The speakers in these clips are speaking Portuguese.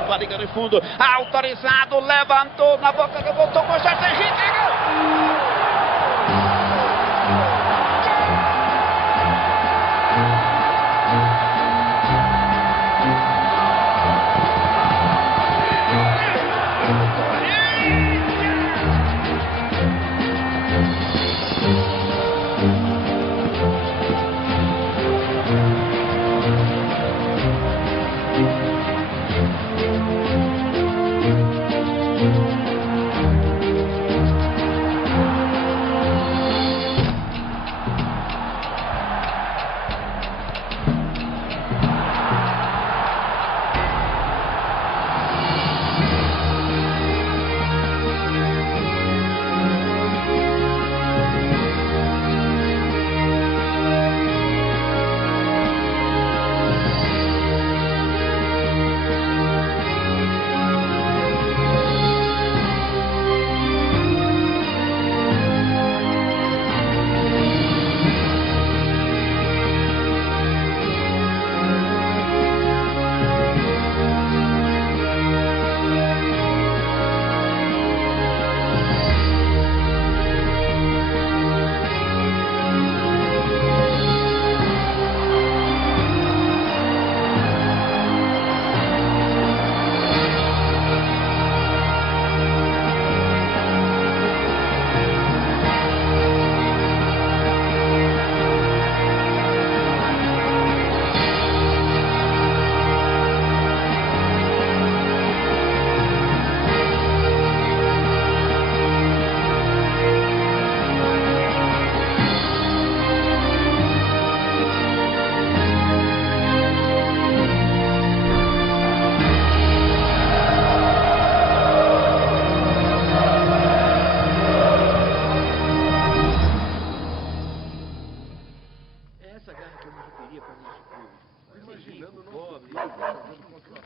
junto à linha de fundo, autorizado, levantou na boca, voltou com o Jardim Riddick.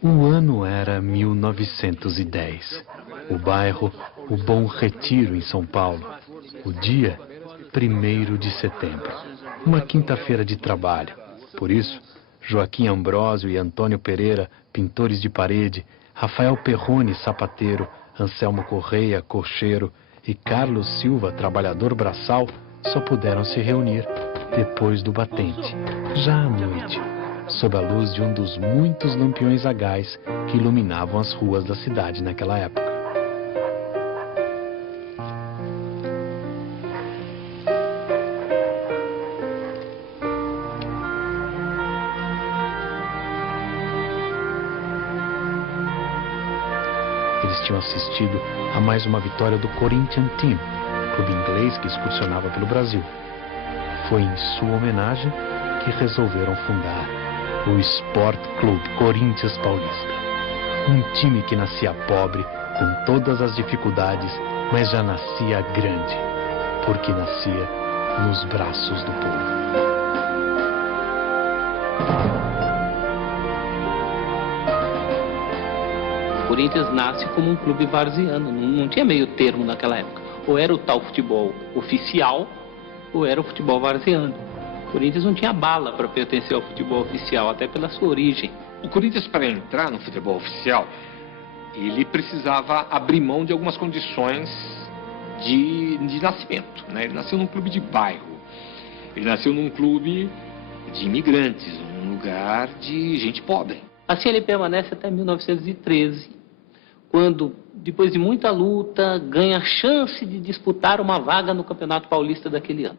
O ano era 1910. O bairro O Bom Retiro, em São Paulo. O dia, 1º de setembro. Uma quinta-feira de trabalho. Por isso, Joaquim Ambrósio e Antônio Pereira, pintores de parede, Rafael Perrone, sapateiro, Anselmo Correia, cocheiro, e Carlos Silva, trabalhador braçal, só puderam se reunir depois do batente, já à noite, sob a luz de um dos muitos lampiões a gás que iluminavam as ruas da cidade naquela época. Eles tinham assistido a mais uma vitória do Corinthians Team, clube inglês que excursionava pelo Brasil. Foi em sua homenagem que resolveram fundar o Sport Clube Corinthians Paulista. Um time que nascia pobre, com todas as dificuldades, mas já nascia grande, porque nascia nos braços do povo. O Corinthians nasce como um clube varziano, não tinha meio termo naquela época. Ou era o tal futebol oficial, ou era o futebol varziano. O Corinthians não tinha bala para pertencer ao futebol oficial, até pela sua origem. O Corinthians, para entrar no futebol oficial, ele precisava abrir mão de algumas condições de nascimento, né? Ele nasceu num clube de bairro, ele nasceu num clube de imigrantes, num lugar de gente pobre. Assim ele permanece até 1913, quando, depois de muita luta, ganha a chance de disputar uma vaga no Campeonato Paulista daquele ano.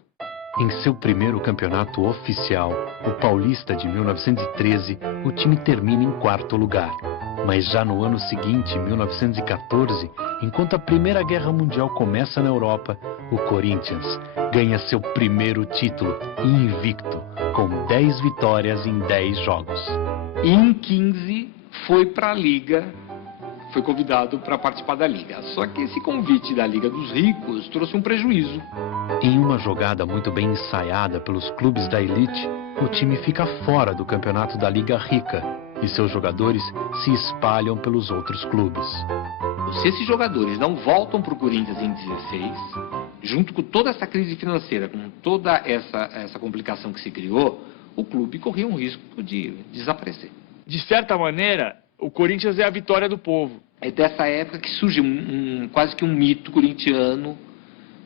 Em seu primeiro campeonato oficial, o Paulista de 1913, o time termina em 4º lugar. Mas já no ano seguinte, 1914, enquanto a Primeira Guerra Mundial começa na Europa, o Corinthians ganha seu primeiro título, invicto, com 10 vitórias em 10 jogos. E em 15 foi para a Liga, foi convidado para participar da Liga. Só que esse convite da Liga dos Ricos trouxe um prejuízo. Em uma jogada muito bem ensaiada pelos clubes da elite, o time fica fora do campeonato da Liga Rica e seus jogadores se espalham pelos outros clubes. Se esses jogadores não voltam para o Corinthians em 16, junto com toda essa crise financeira, com toda essa complicação que se criou, o clube corria um risco de desaparecer. De certa maneira, o Corinthians é a vitória do povo. É dessa época que surge quase que um mito corintiano,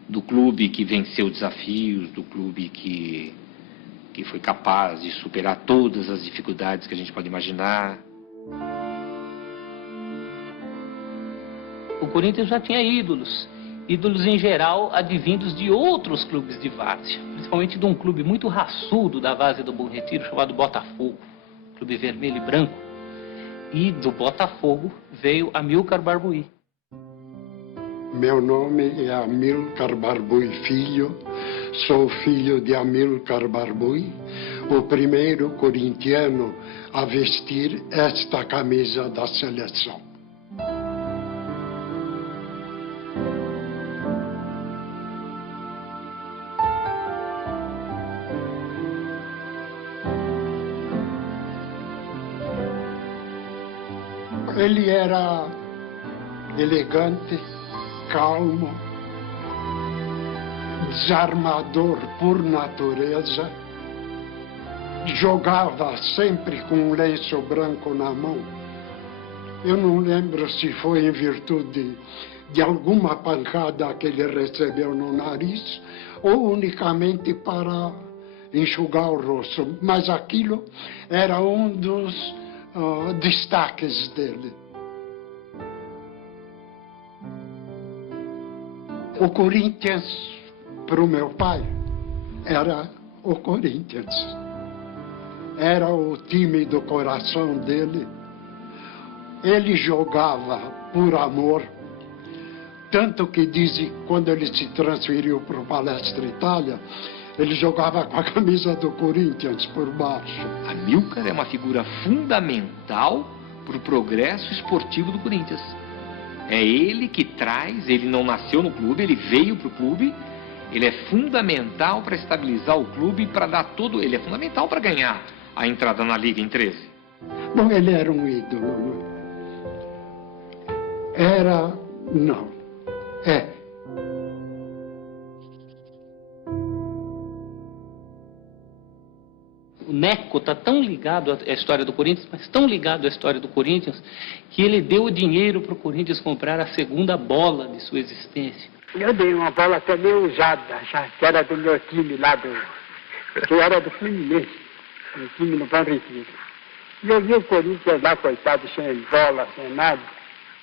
do clube que venceu desafios, do clube que foi capaz de superar todas as dificuldades que a gente pode imaginar. O Corinthians já tinha ídolos em geral advindos de outros clubes de várzea, principalmente de um clube muito raçudo da várzea do Bom Retiro, chamado Botafogo, clube vermelho e branco. E do Botafogo veio Amilcar Barbuí. Meu nome é Amilcar Barbuí Filho, sou filho de Amilcar Barbuí, o primeiro corintiano a vestir esta camisa da seleção. Ele era elegante, calmo, desarmador por natureza, jogava sempre com um lenço branco na mão. Eu não lembro se foi em virtude de alguma pancada que ele recebeu no nariz ou unicamente para enxugar o rosto, mas aquilo era um dos destaques dele. O Corinthians, para o meu pai, era o Corinthians. Era o time do coração dele. Ele jogava por amor, tanto que dizem que quando ele se transferiu para o Palestra Itália, ele jogava com a camisa do Corinthians por baixo. Amilcar é uma figura fundamental para o progresso esportivo do Corinthians. É ele que traz, ele não nasceu no clube, ele veio para o clube, ele é fundamental para estabilizar o clube, para dar todo, ele é fundamental para ganhar a entrada na Liga em 13. Bom, ele era um ídolo. É. O Neco está tão ligado à história do Corinthians, mas tão ligado à história do Corinthians, que ele deu o dinheiro para o Corinthians comprar a segunda bola de sua existência. Eu dei uma bola até meio usada, já, que era do meu time lá, que era do Fluminense, o time no Bom Retiro. E eu vi o Corinthians lá, coitado, sem bola, sem nada.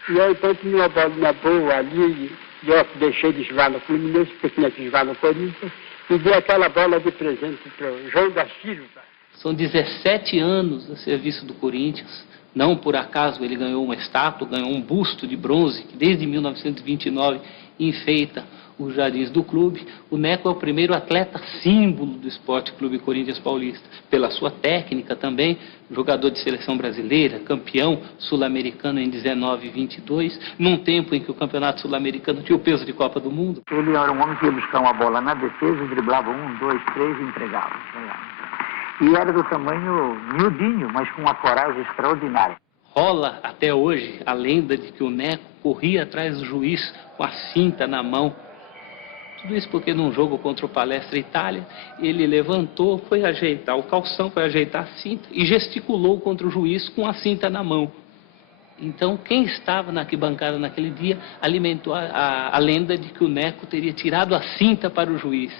E eu então tinha uma bolinha boa ali, e eu deixei de jogar no Fluminense, porque tinha que jogar no Corinthians, e dei aquela bola de presente para o João da Silva. São 17 anos a serviço do Corinthians. Não por acaso ele ganhou uma estátua, ganhou um busto de bronze, que desde 1929 enfeita os jardins do clube. O Neco é o primeiro atleta símbolo do Esporte Clube Corinthians Paulista. Pela sua técnica também, jogador de seleção brasileira, campeão sul-americano em 19 e 22, num tempo em que o campeonato sul-americano tinha o peso de Copa do Mundo. Ele era um homem que ia buscar uma bola na defesa, driblava 1, 2, 3 e entregava. E era do tamanho miudinho, mas com uma coragem extraordinária. Rola até hoje a lenda de que o Neco corria atrás do juiz com a cinta na mão. Tudo isso porque num jogo contra o Palestra Itália, ele levantou, foi ajeitar o calção, foi ajeitar a cinta e gesticulou contra o juiz com a cinta na mão. Então, quem estava na arquibancada naquele dia alimentou a lenda de que o Neco teria tirado a cinta para o juiz.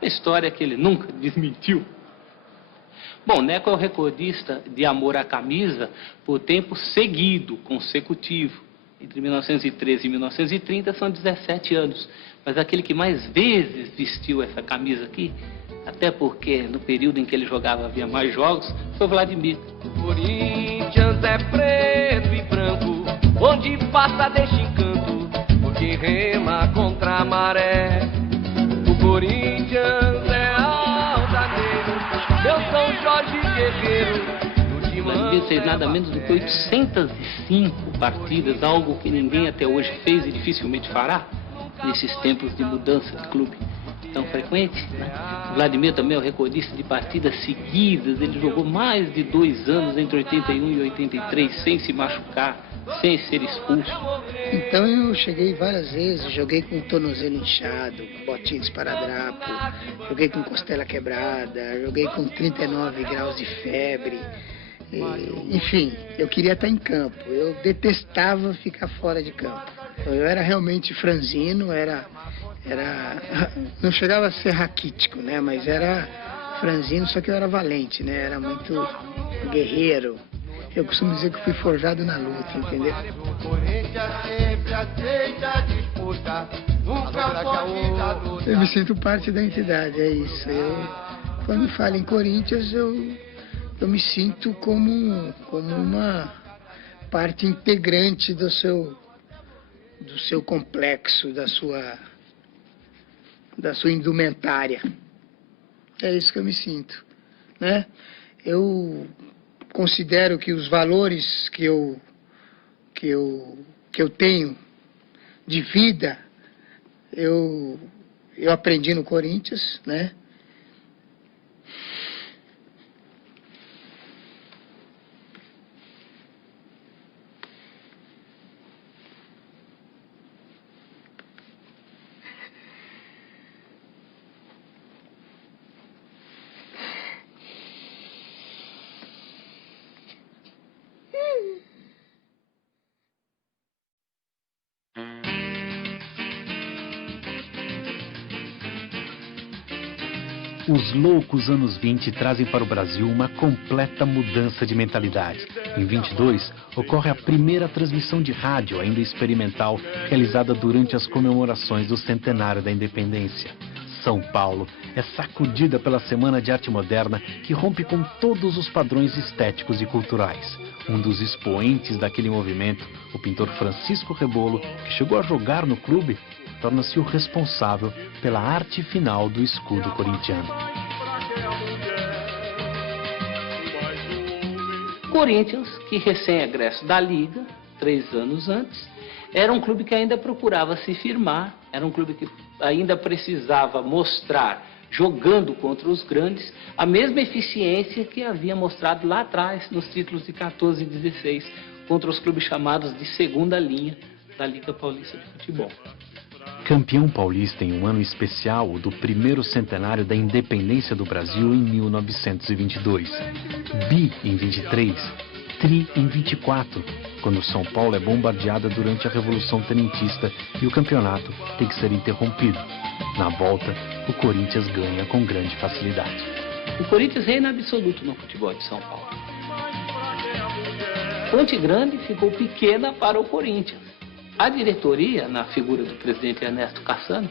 Uma história que ele nunca desmentiu. Bom, Neco é o recordista de amor à camisa por tempo seguido, consecutivo. Entre 1913 e 1930 são 17 anos. Mas aquele que mais vezes vestiu essa camisa aqui, até porque no período em que ele jogava havia mais jogos, foi Vladimir. O Corinthians é preto e branco, onde passa deixa encanto, porque rema contra a maré. O Corinthians é altaneiro, meu São Jorge Guerreiro. Vladimir fez nada menos do que 805 partidas, algo que ninguém até hoje fez e dificilmente fará, nesses tempos de mudança de clube tão frequente, né? Vladimir também é o recordista de partidas seguidas, ele jogou mais de 2 anos entre 81 e 83, sem se machucar, sem ser expulso. Então eu cheguei várias vezes, joguei com o tornozelo inchado, com botinha de esparadrapo, joguei com costela quebrada, joguei com 39 graus de febre, Enfim, eu queria estar em campo. Eu detestava ficar fora de campo. Eu era realmente franzino, não chegava a ser raquítico, né? Mas era franzino, só que eu era valente, né? Era muito guerreiro. Eu costumo dizer que fui forjado na luta, entendeu? Eu me sinto parte da entidade, é isso. Quando falo em Corinthians, eu me sinto como uma parte integrante do seu complexo, da sua indumentária. É isso que eu me sinto, né? Eu considero que os valores que eu tenho de vida, eu aprendi no Corinthians, né? Os loucos anos 20 trazem para o Brasil uma completa mudança de mentalidade. Em 22, ocorre a primeira transmissão de rádio, ainda experimental, realizada durante as comemorações do centenário da independência. São Paulo é sacudida pela Semana de Arte Moderna, que rompe com todos os padrões estéticos e culturais. Um dos expoentes daquele movimento, o pintor Francisco Rebolo, que chegou a jogar no clube, torna-se o responsável pela arte final do escudo corintiano. Corinthians, que recém-egresso da Liga, 3 anos antes, era um clube que ainda procurava se firmar, era um clube que ainda precisava mostrar, jogando contra os grandes, a mesma eficiência que havia mostrado lá atrás, nos títulos de 14 e 16, contra os clubes chamados de segunda linha da Liga Paulista de Futebol. Campeão paulista em um ano especial, o do primeiro centenário da independência do Brasil em 1922. Bi em 23, tri em 24, quando São Paulo é bombardeada durante a Revolução Tenentista e o campeonato tem que ser interrompido. Na volta, o Corinthians ganha com grande facilidade. O Corinthians reina absoluto no futebol de São Paulo. Ponte Grande ficou pequena para o Corinthians. A diretoria, na figura do presidente Ernesto Cassano,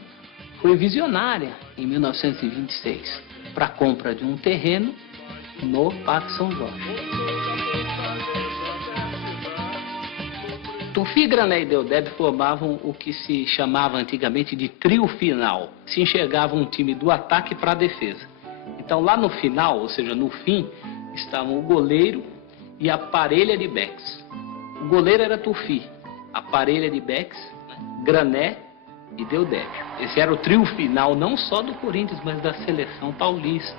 foi visionária em 1926 para a compra de um terreno no Parque São Jorge. Tufi, Grané e Deodeb formavam o que se chamava antigamente de trio final. Se enxergava um time do ataque para a defesa. Então lá no final, ou seja, no fim, estavam o goleiro e a parelha de backs. O goleiro era Tufi. A parelha de backs, Grané e Deodébio. Esse era o trio final, não só do Corinthians, mas da seleção paulista.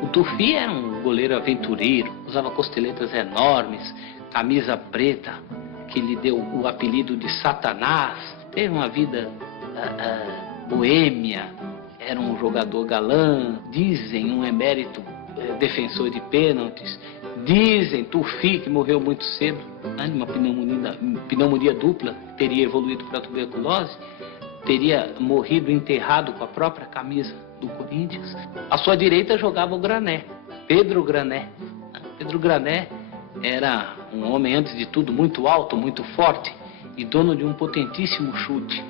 O Tufi era um goleiro aventureiro, usava costeletas enormes, camisa preta, que lhe deu o apelido de Satanás. Teve uma vida boêmia, era um jogador galã, dizem um emérito defensor de pênaltis, dizem Tufi, que morreu muito cedo, né, de uma pneumonia dupla, teria evoluído para tuberculose, teria morrido enterrado com a própria camisa do Corinthians. À sua direita jogava o Grané, Pedro Grané. Pedro Grané era um homem, antes de tudo, muito alto, muito forte e dono de um potentíssimo chute,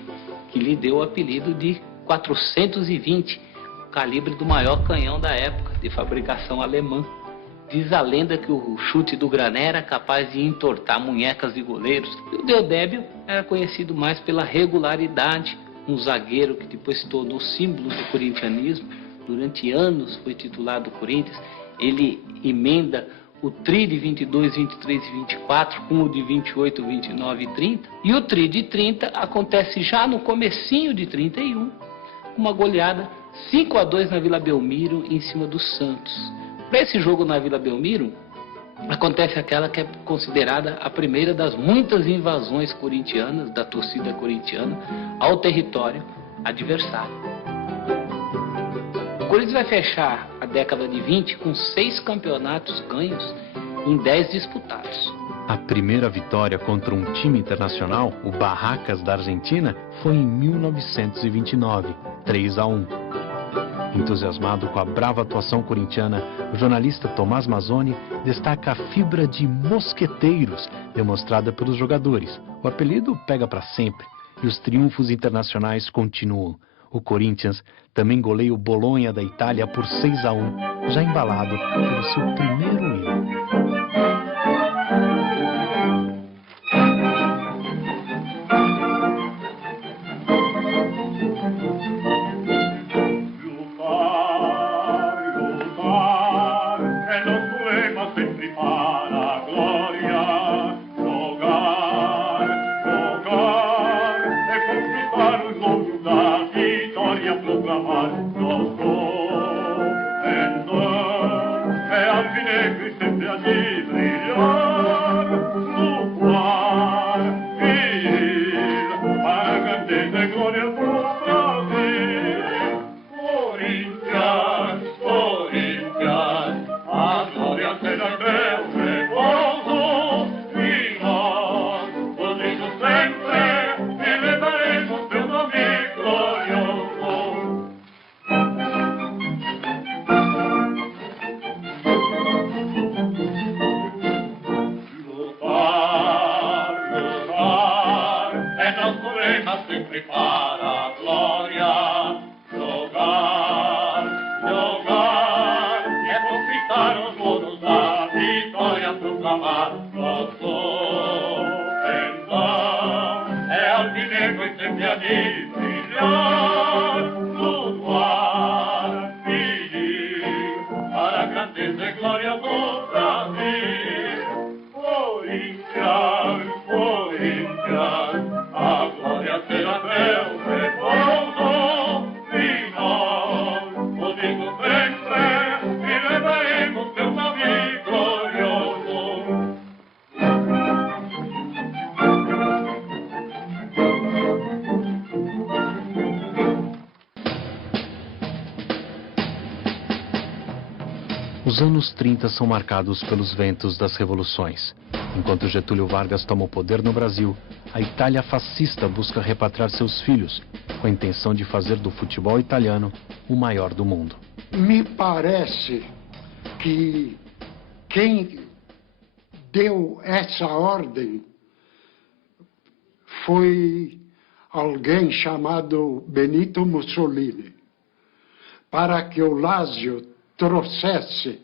que lhe deu o apelido de 420, o calibre do maior canhão da época, de fabricação alemã. Diz a lenda que o chute do Grané era capaz de entortar munhecas de goleiros. E o Deodébio era conhecido mais pela regularidade, um zagueiro que depois se tornou símbolo do corintianismo. Durante anos foi titular do Corinthians. Ele emenda o tri de 22, 23 e 24 com o de 28, 29 e 30. E o tri de 30 acontece já no comecinho de 31, uma goleada 5-2 na Vila Belmiro em cima do Santos. Para esse jogo na Vila Belmiro, acontece aquela que é considerada a primeira das muitas invasões corintianas, da torcida corintiana, ao território adversário. O Corinthians vai fechar a década de 20 com 6 campeonatos ganhos em 10 disputados. A primeira vitória contra um time internacional, o Barracas da Argentina, foi em 1929, 3-1. Entusiasmado com a brava atuação corintiana, o jornalista Tomás Mazzoni destaca a fibra de mosqueteiros demonstrada pelos jogadores. O apelido pega para sempre e os triunfos internacionais continuam. O Corinthians também goleia o Bolonha da Itália por 6-1, já embalado pelo seu primeiro hino. Os anos 30 são marcados pelos ventos das revoluções. Enquanto Getúlio Vargas toma o poder no Brasil, a Itália fascista busca repatriar seus filhos, com a intenção de fazer do futebol italiano o maior do mundo. Me parece que quem deu essa ordem foi alguém chamado Benito Mussolini, para que o Lazio trouxesse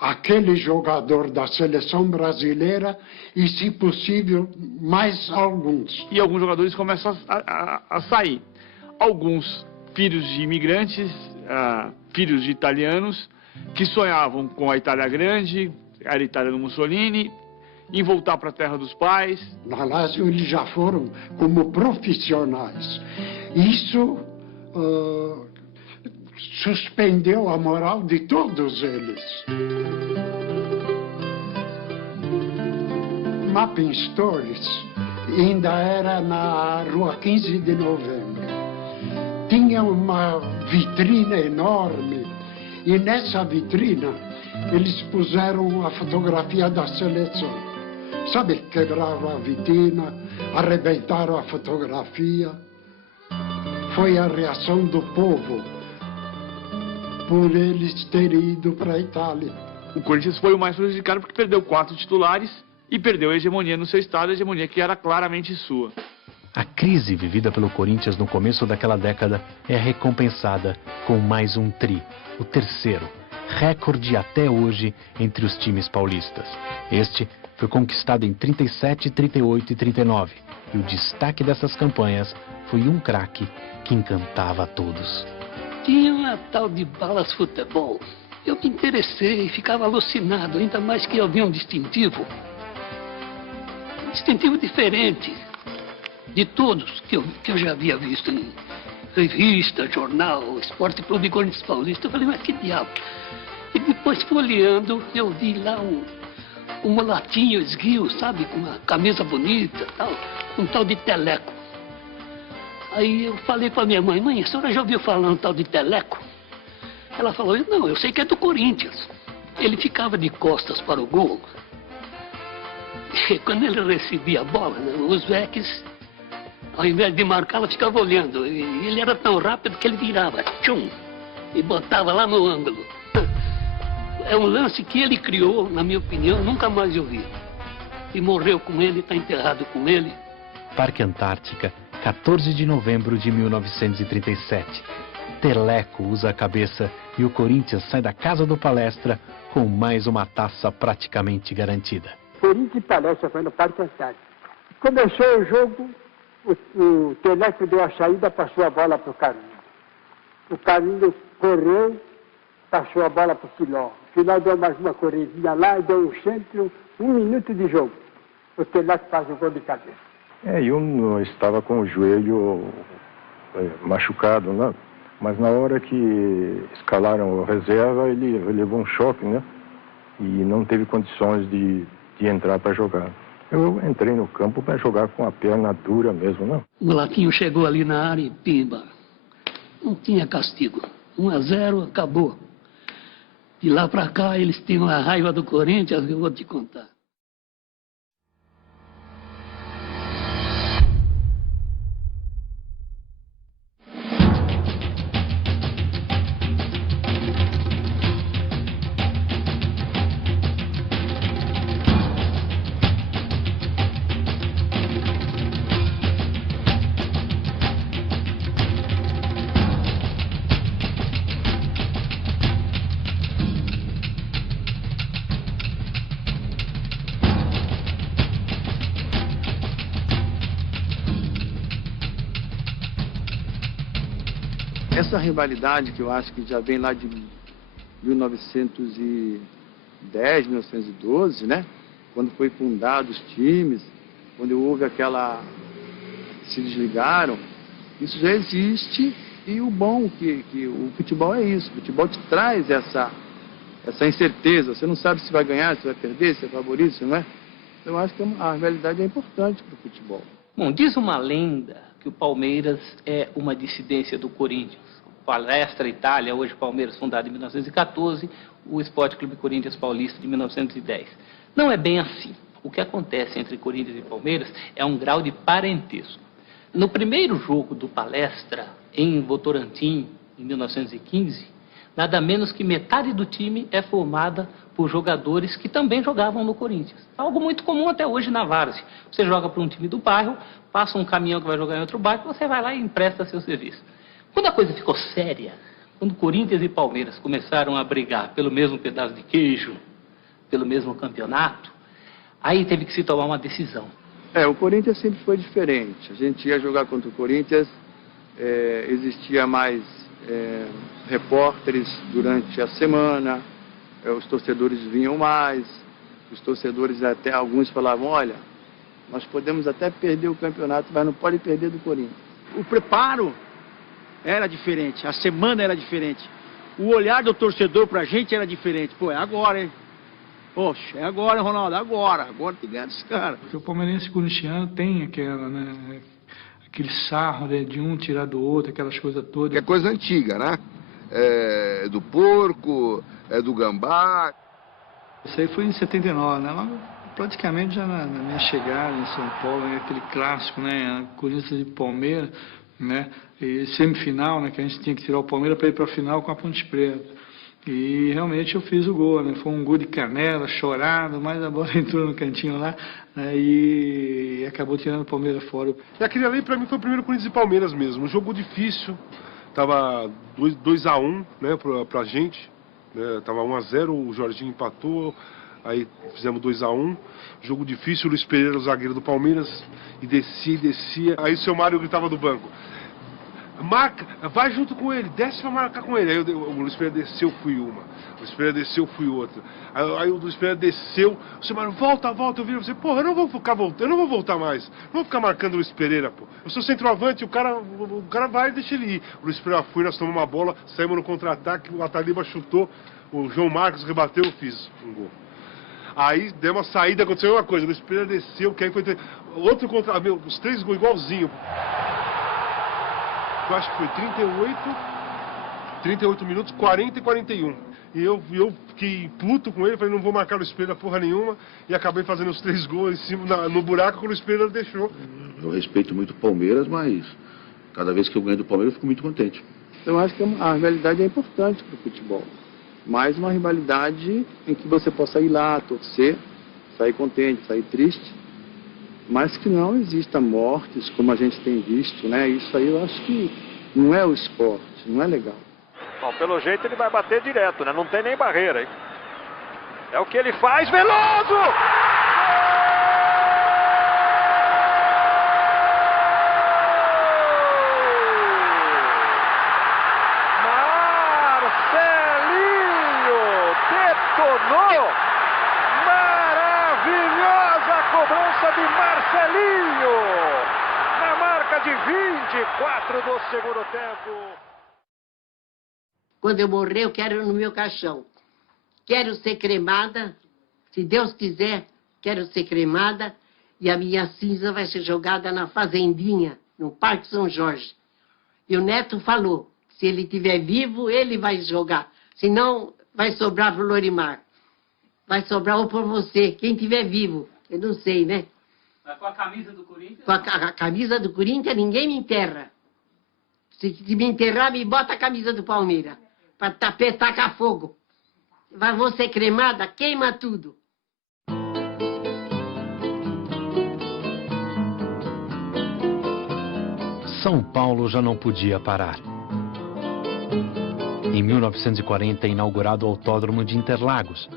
aquele jogador da seleção brasileira e, se possível, mais alguns. E alguns jogadores começam a sair. Alguns filhos de imigrantes, filhos de italianos, que sonhavam com a Itália grande, era a Itália do Mussolini, em voltar para a terra dos pais. Na Lazio eles já foram como profissionais. Isso suspendeu a moral de todos eles. Mapping Stories ainda era na rua 15 de novembro. Tinha uma vitrina enorme e nessa vitrina eles puseram a fotografia da seleção. Sabe, quebraram a vitrina, arrebentaram a fotografia. Foi a reação do povo por eles terem ido para a Itália. O Corinthians foi o mais prejudicado porque perdeu 4 titulares e perdeu a hegemonia no seu estado, a hegemonia que era claramente sua. A crise vivida pelo Corinthians no começo daquela década é recompensada com mais um tri, o terceiro, recorde até hoje entre os times paulistas. Este foi conquistado em 37, 38 e 39, e o destaque dessas campanhas foi um craque que encantava a todos. Tinha uma tal de Balas Futebol. Eu me interessei, ficava alucinado, ainda mais que havia um distintivo diferente de todos que eu já havia visto em revista, jornal, Esporte Clube Corinthians Paulista. Eu falei, mas que diabo? E depois, folheando, eu vi lá um mulatinho esguio, sabe, com uma camisa bonita, tal, um tal de Teleco. Aí eu falei para minha mãe: mãe, a senhora já ouviu falar um tal de Teleco? Ela falou: não, eu sei que é do Corinthians. Ele ficava de costas para o gol. E quando ele recebia a bola, né, os veques, ao invés de marcar, ela ficava olhando. E ele era tão rápido que ele virava, tchum, e botava lá no ângulo. É um lance que ele criou, na minha opinião, nunca mais eu vi. E morreu com ele, está enterrado com ele. Parque Antártica, 14 de novembro de 1937. Teleco usa a cabeça e o Corinthians sai da casa do Palestra com mais uma taça praticamente garantida. Corinthians e Palestra foi no Parque Antártico. Começou o jogo, o Teleco deu a saída, passou a bola para o Carlinhos. O Carlinhos correu, passou a bola para o Filó. O Filó deu mais uma corridinha lá e deu um centro, 1 minuto de jogo. O Teleco faz o gol de cabeça. Eu estava com o joelho machucado, né? Mas na hora que escalaram a reserva, ele levou um choque, né? E não teve condições de entrar para jogar. Eu entrei no campo para jogar com a perna dura mesmo, não? O Mulatinho chegou ali na área e pimba. Não tinha castigo. 1-0, acabou. De lá para cá, eles tinham a raiva do Corinthians, eu vou te contar. Essa rivalidade que eu acho que já vem lá de 1910, 1912, né? Quando foi fundado os times, quando houve aquela... se desligaram, isso já existe. E o bom que o futebol é isso. O futebol te traz essa incerteza. Você não sabe se vai ganhar, se vai perder, se é favorito, se não é. Então eu acho que a rivalidade é importante para o futebol. Bom, diz uma lenda que o Palmeiras é uma dissidência do Corinthians. Palestra Itália, hoje Palmeiras, fundado em 1914, o Esporte Clube Corinthians Paulista de 1910. Não é bem assim. O que acontece entre Corinthians e Palmeiras é um grau de parentesco. No primeiro jogo do Palestra, em Votorantim, em 1915, nada menos que metade do time é formada por jogadores que também jogavam no Corinthians. Algo muito comum até hoje na várzea. Você joga para um time do bairro, passa um caminhão que vai jogar em outro bairro, você vai lá e empresta seu serviço. Quando a coisa ficou séria, quando Corinthians e Palmeiras começaram a brigar pelo mesmo pedaço de queijo, pelo mesmo campeonato, aí teve que se tomar uma decisão. O Corinthians sempre foi diferente. A gente ia jogar contra o Corinthians, existia mais repórteres durante a semana, os torcedores vinham mais, os torcedores até alguns falavam: olha, nós podemos até perder o campeonato, mas não pode perder do Corinthians. O preparo era diferente, a semana era diferente. O olhar do torcedor pra gente era diferente. Pô, é agora, hein? Poxa, é agora, Ronaldo, agora tem que ganhar desse cara. Porque o palmeirense corintiano tem aquela, né, aquele sarro, né, de um tirar do outro, aquelas coisas todas. Que é coisa antiga, né? É do porco, é do gambá. Isso aí foi em 79, né? Lá, praticamente já na minha chegada em São Paulo, né, aquele clássico, né? Corinthians e Palmeiras, né? E semifinal, né? Que a gente tinha que tirar o Palmeiras para ir para a final com a Ponte Preta. E realmente eu fiz o gol, né? Foi um gol de canela, chorado, mas a bola entrou no cantinho lá, né? E acabou tirando o Palmeiras fora. E aquele ali pra mim foi o primeiro Corinthians e Palmeiras mesmo. Um jogo difícil, tava 2-1, né, pra gente, né? Tava 1-0, o Jorginho empatou, aí fizemos 2-1. Jogo difícil, o Luiz Pereira, o zagueiro do Palmeiras, e descia. Aí o seu Mário gritava do banco: marca, vai junto com ele, desce pra marcar com ele. Aí o Luiz Pereira desceu, fui uma. O Luiz Pereira desceu, fui outra. Aí o Luiz Pereira desceu, o Silmar, volta, eu viro você, porra, eu não vou ficar voltando, eu não vou voltar mais. Não vou ficar marcando o Luiz Pereira, pô. Eu sou centroavante, o cara vai e deixa ele ir. O Luiz Pereira foi, nós tomamos uma bola, saímos no contra-ataque, o Ataliba chutou, o João Marcos rebateu, eu fiz um gol. Aí deu uma saída, aconteceu uma coisa, o Luiz Pereira desceu, que aí foi outro contra, os 3 gols igualzinho. Eu acho que foi 38 minutos, 40 e 41. E eu fiquei puto com ele, falei, não vou marcar o Luiz Pereira porra nenhuma, e acabei fazendo os 3 gols em cima, no buraco que o Luiz Pereira deixou. Eu respeito muito o Palmeiras, mas cada vez que eu ganho do Palmeiras eu fico muito contente. Eu acho que a rivalidade é importante para o futebol. Mais uma rivalidade em que você possa ir lá, torcer, sair contente, sair triste, mas que não exista mortes, como a gente tem visto, né? Isso aí eu acho que não é o esporte, não é legal. Bom, pelo jeito ele vai bater direto, né? Não tem nem barreira, hein? É o que ele faz, Veloso! Detonou! Maravilhosa cobrança de Marcelinho! Na marca de 24 do segundo tempo. Quando eu morrer, eu quero no meu caixão. Quero ser cremada, se Deus quiser, quero ser cremada, e a minha cinza vai ser jogada na fazendinha, no Parque São Jorge. E o Neto falou, se ele estiver vivo, ele vai jogar. Senão, vai sobrar pro Lorimar. Vai sobrar ou por você, quem estiver vivo. Eu não sei, né? Mas com a camisa do Corinthians? Com a camisa do Corinthians, ninguém me enterra. Se me enterrar, me bota a camisa do Palmeiras. Pra tacar fogo. Vou ser cremada, queima tudo. São Paulo já não podia parar. Em 1940 é inaugurado o Autódromo de Interlagos.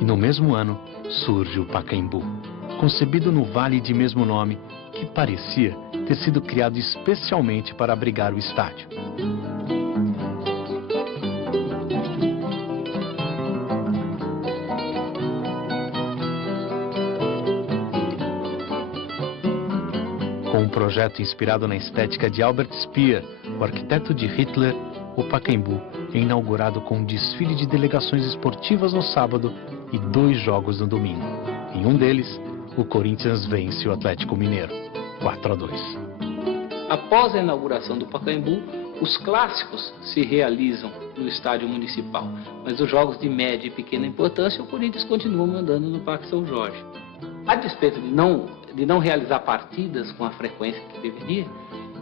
E no mesmo ano surge o Pacaembu, concebido no vale de mesmo nome, que parecia ter sido criado especialmente para abrigar o estádio. Com um projeto inspirado na estética de Albert Speer, o arquiteto de Hitler, o Pacaembu é inaugurado com um desfile de delegações esportivas no sábado e 2 jogos no domingo. Em um deles, o Corinthians vence o Atlético Mineiro, 4-2. Após a inauguração do Pacaembu, os clássicos se realizam no estádio municipal, mas os jogos de média e pequena importância, o Corinthians continua mandando no Parque São Jorge. A despeito de não realizar partidas com a frequência que deveria,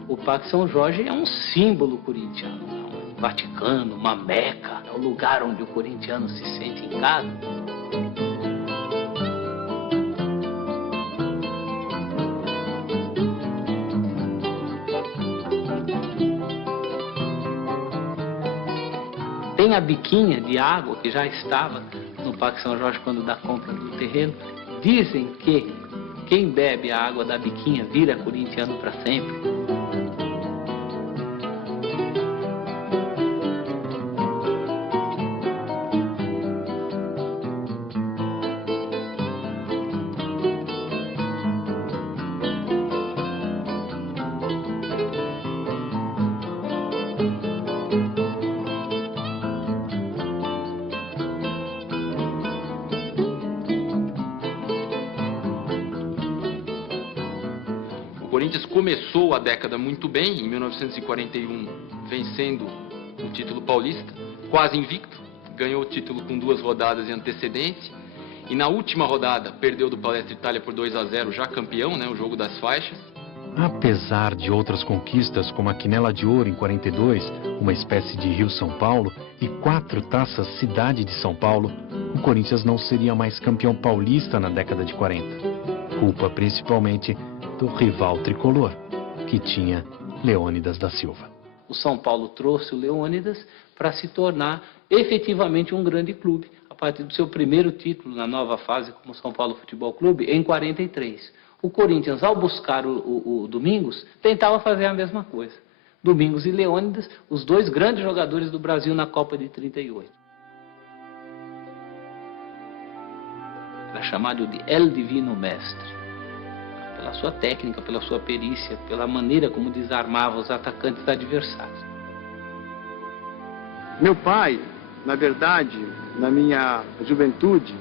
o Parque São Jorge é um símbolo corintiano, um Vaticano, uma Meca, é o lugar onde o corintiano se sente em casa. Tem a biquinha de água que já estava no Parque São Jorge quando dá compra do terreno. Dizem que quem bebe a água da biquinha vira corintiano para sempre. O Corinthians começou a década muito bem, em 1941, vencendo o título paulista, quase invicto, ganhou o título com 2 rodadas de antecedência, e na última rodada perdeu do Palestra Itália por 2-0, já campeão, né, o jogo das faixas. Apesar de outras conquistas, como a Quinela de Ouro em 42, uma espécie de Rio São Paulo, e 4 taças Cidade de São Paulo, o Corinthians não seria mais campeão paulista na década de 40. Culpa principalmente do rival tricolor, que tinha Leônidas da Silva. O São Paulo trouxe o Leônidas para se tornar efetivamente um grande clube. A partir do seu primeiro título na nova fase como São Paulo Futebol Clube, em 43. O Corinthians, ao buscar o Domingos, tentava fazer a mesma coisa. Domingos e Leônidas, os dois grandes jogadores do Brasil na Copa de 38. Era chamado de El Divino Mestre. Pela sua técnica, pela sua perícia, pela maneira como desarmava os atacantes adversários. Meu pai, na verdade, na minha juventude,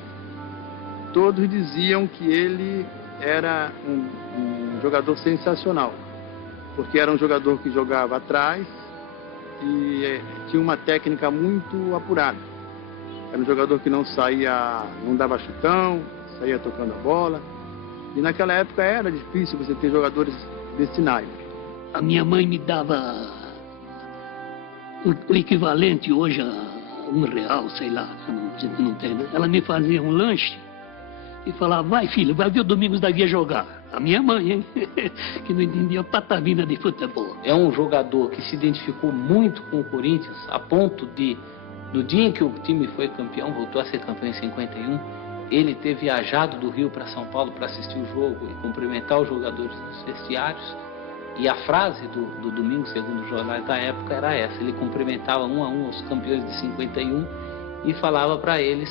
todos diziam que ele era um jogador sensacional, porque era um jogador que jogava atrás e tinha uma técnica muito apurada. Era um jogador que não dava chutão, saía tocando a bola. E naquela época era difícil você ter jogadores desse naipe. A minha mãe me dava o equivalente hoje a R$1, sei lá, não tem, né? Ela me fazia um lanche e falava, vai filho, vai ver o Domingos da Guia jogar. A minha mãe, hein? Que não entendia patavina de futebol. É um jogador que se identificou muito com o Corinthians, a ponto de, no dia em que o time foi campeão, voltou a ser campeão em 51, ele ter viajado do Rio para São Paulo para assistir o jogo e cumprimentar os jogadores nos vestiários. E a frase do Domingos, segundo os jornais da época, era essa. Ele cumprimentava um a um os campeões de 51 e falava para eles,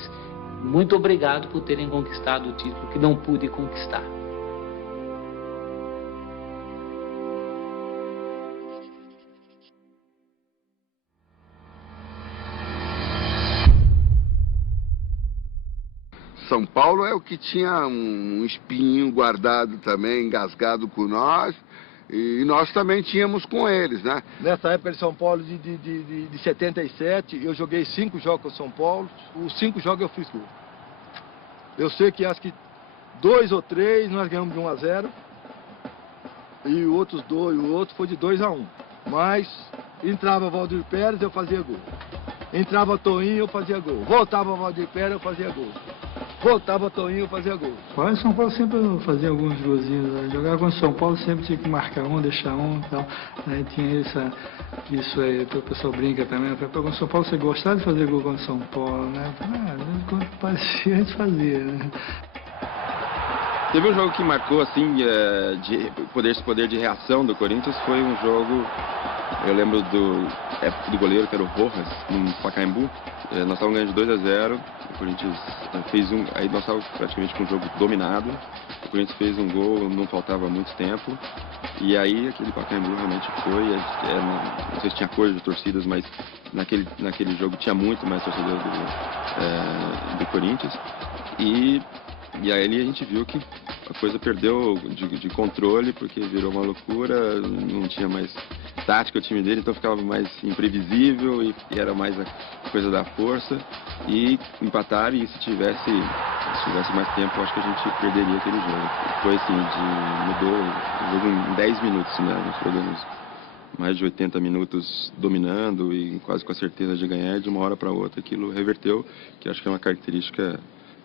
muito obrigado por terem conquistado o título que não pude conquistar. São Paulo é o que tinha um espinho guardado também, engasgado com nós, e nós também tínhamos com eles, né? Nessa época de São Paulo de 77, eu joguei 5 jogos com São Paulo, os 5 jogos eu fiz gol. Eu sei que acho que 2 ou 3 nós ganhamos de 1-0, e o outro foi de 2-1. Mas entrava Valdir Pérez, eu fazia gol. Entrava Toinho, eu fazia gol. Voltava Valdir Pérez, eu fazia gol. Voltava Toinho, eu fazia gol. O São Paulo sempre fazia alguns golzinhos. Né? Jogar com o São Paulo sempre tinha que marcar um, deixar um e tal. Né? Tinha isso aí, o pessoal brinca também. Com o São Paulo você gostava de fazer gol com o São Paulo, né? Quando parecia, a gente fazia, né? Teve um jogo que marcou, assim, esse poder de reação do Corinthians, foi um jogo, eu lembro do goleiro, que era o Rojas, no Pacaembu. Nós estávamos ganhando de 2-0, o Corinthians fez aí nós estávamos praticamente com o jogo dominado, o Corinthians fez um gol, não faltava muito tempo, e aí aquele Pacaembu realmente foi, não sei se tinha cor de torcidas, mas naquele jogo tinha muito mais torcedores do Corinthians, e aí a gente viu que a coisa perdeu de controle, porque virou uma loucura, não tinha mais tática o time dele, então ficava mais imprevisível e era mais a coisa da força. E empataram, e se tivesse mais tempo, acho que a gente perderia aquele jogo. Foi assim, mudou o jogo em 10 minutos, né? Nós jogamos mais de 80 minutos dominando e quase com a certeza de ganhar, de uma hora para outra aquilo reverteu, que acho que é uma característica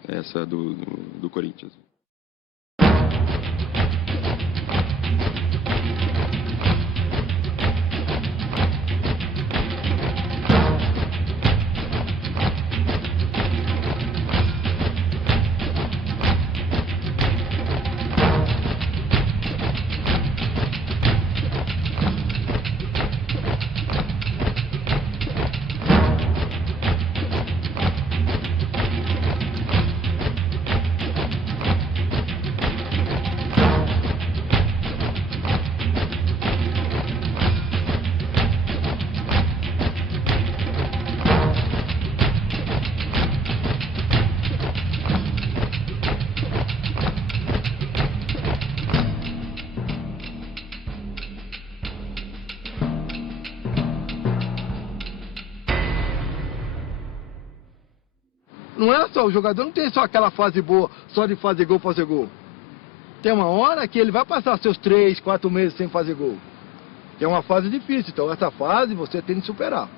essa do Corinthians. Não é só, o jogador não tem só aquela fase boa, só de fazer gol. Tem uma hora que ele vai passar seus 3, 4 meses sem fazer gol. Que é uma fase difícil, então essa fase você tem de superar.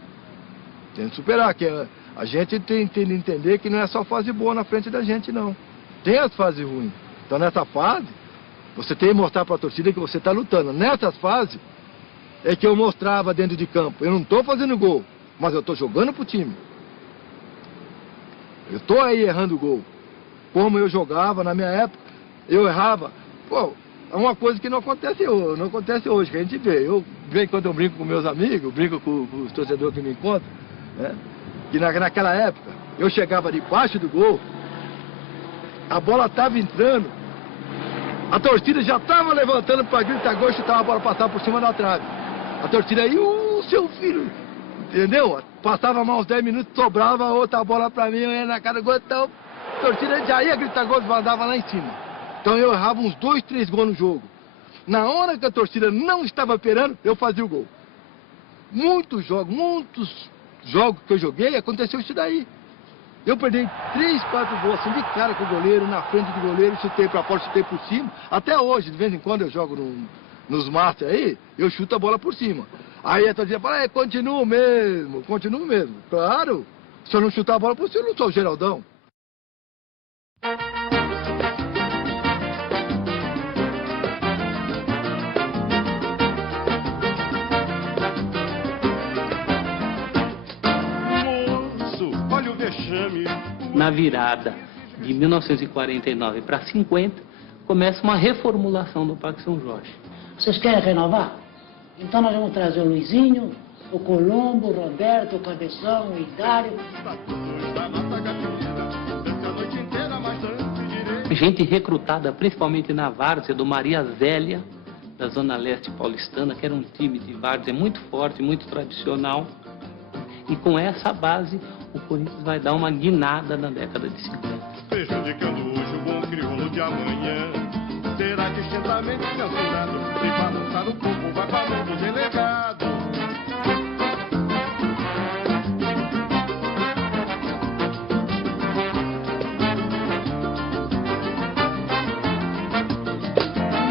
Tem de superar, que a gente tem de entender que não é só fase boa na frente da gente, não. Tem as fases ruins. Então nessa fase, você tem que mostrar para a torcida que você está lutando. Nessas fases, é que eu mostrava dentro de campo. Eu não estou fazendo gol, mas eu estou jogando pro time. Eu tô aí errando o gol. Como eu jogava na minha época, eu errava. Pô, é uma coisa que não acontece hoje, que a gente vê. Eu, de vez em quando eu brinco com meus amigos, brinco com os torcedores que me encontram, né? Que naquela época, eu chegava debaixo do gol, a bola estava entrando, a torcida já estava levantando para gritar gol e chutar a bola passar por cima da trave. A torcida aí, seu filho, entendeu? Passava mais uns 10 minutos, sobrava outra bola para mim, eu ia na cara do gol, então a torcida já ia gritar gol e mandava lá em cima. Então eu errava uns 2, 3 gols no jogo. Na hora que a torcida não estava esperando, eu fazia o gol. Muitos jogos que eu joguei, aconteceu isso daí. Eu perdi 3, 4 gols assim de cara com o goleiro, na frente do goleiro, chutei pra fora, chutei por cima. Até hoje, de vez em quando eu jogo nos Masters aí, eu chuto a bola por cima. Aí a torcida fala, continuo mesmo. Claro, se eu não chutar a bola por cima, eu não sou o Geraldão. Na virada de 1949 para 50, começa uma reformulação do Parque São Jorge. Vocês querem renovar? Então nós vamos trazer o Luizinho, o Colombo, o Roberto, o Cabeção, o Idário. Gente recrutada principalmente na várzea do Maria Zélia, da Zona Leste paulistana, que era um time de várzea muito forte, muito tradicional. E com essa base, o Corinthians vai dar uma guinada na década de 50. Prejudicando hoje o bom crioulo de amanhã. Será que extensamente censurado? Se balançar o corpo, vai para mão do delegado.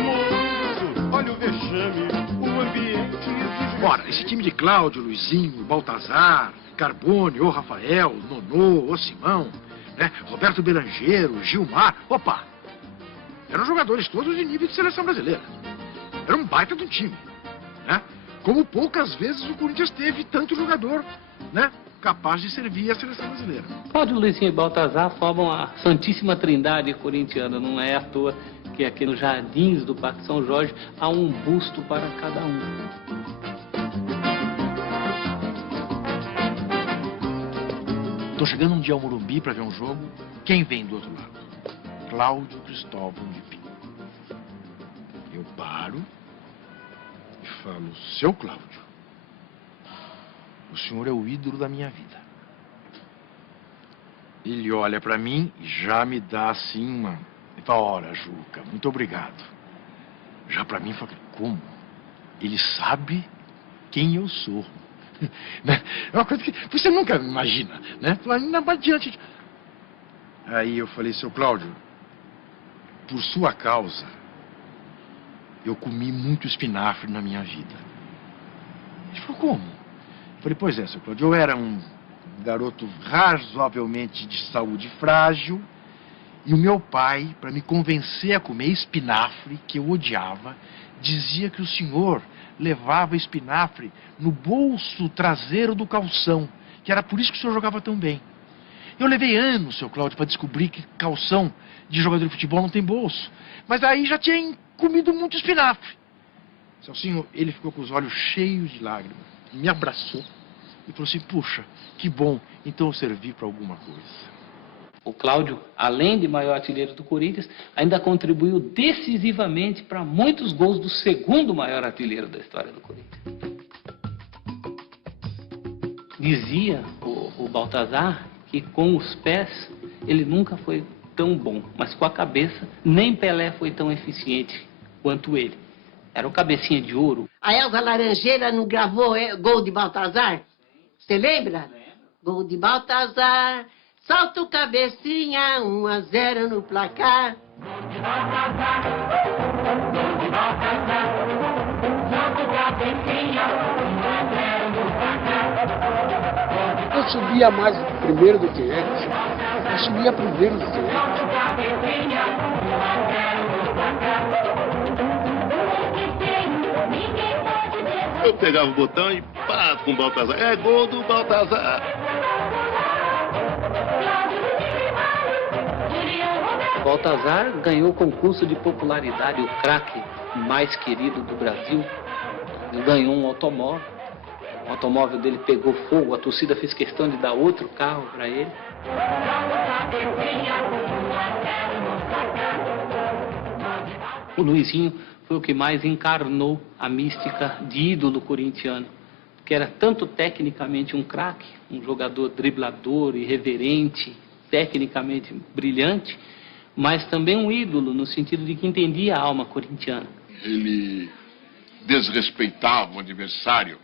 Moço, olha o vexame, o ambiente exige... Ora, esse time de Cláudio, Luizinho, Baltazar, Carbone, o Rafael, Nonô, o Simão, né? Roberto Belangeiro, Gilmar, opa! Eram jogadores todos de nível de seleção brasileira. Era um baita de um time, né? Como poucas vezes o Corinthians teve tanto jogador, né? Capaz de servir a seleção brasileira. Cláudio, Luizinho e Baltazar formam a Santíssima Trindade corintiana. Não é à toa que aqui nos jardins do Parque São Jorge há um busto para cada um. Tô chegando um dia ao Morumbi para ver um jogo. Quem vem do outro lado? Cláudio Cristóvão de Pinho. Eu paro e falo, seu Cláudio, o senhor é o ídolo da minha vida. Ele olha para mim e já me dá assim uma... Ele fala, ora, Juca, muito obrigado. Já para mim, fala, como? Ele sabe quem eu sou. É uma coisa que você nunca imagina, né? Ainda mais diante de... Aí eu falei, seu Cláudio, por sua causa, eu comi muito espinafre na minha vida. Ele falou, como? Eu falei, pois é, seu Cláudio, eu era um garoto razoavelmente de saúde frágil e o meu pai, para me convencer a comer espinafre, que eu odiava, dizia que o senhor levava espinafre no bolso traseiro do calção, que era por isso que o senhor jogava tão bem. Eu levei anos, seu Cláudio, para descobrir que calção de jogador de futebol não tem bolso. Mas aí já tinha comido muito espinafre. Celcinho, ele ficou com os olhos cheios de lágrimas, me abraçou e falou assim, puxa, que bom, então eu servi para alguma coisa. O Cláudio, além de maior artilheiro do Corinthians, ainda contribuiu decisivamente para muitos gols do segundo maior artilheiro da história do Corinthians. Dizia o Baltazar que com os pés ele nunca foi tão bom, mas com a cabeça nem Pelé foi tão eficiente quanto ele. Era o cabecinha de ouro. A Elza Laranjeira não gravou gol de Baltazar? Você lembra? Gol de Baltazar, salta o cabecinha, 1-0 no placar. Gol de Baltazar, gol de Baltazar, salta o cabecinha, 1-0 no placar. Eu subia mais primeiro do que eles. Eu subia primeiro do que eles. Eu pegava o botão e pá, com o Baltazar. É gol do Baltazar. Baltazar ganhou o concurso de popularidade, o craque mais querido do Brasil. Ele ganhou um automóvel. O automóvel dele pegou fogo, a torcida fez questão de dar outro carro para ele. O Luizinho foi o que mais encarnou a mística de ídolo corintiano, que era tanto tecnicamente um craque, um jogador driblador, irreverente, tecnicamente brilhante, mas também um ídolo no sentido de que entendia a alma corintiana. Ele desrespeitava o adversário.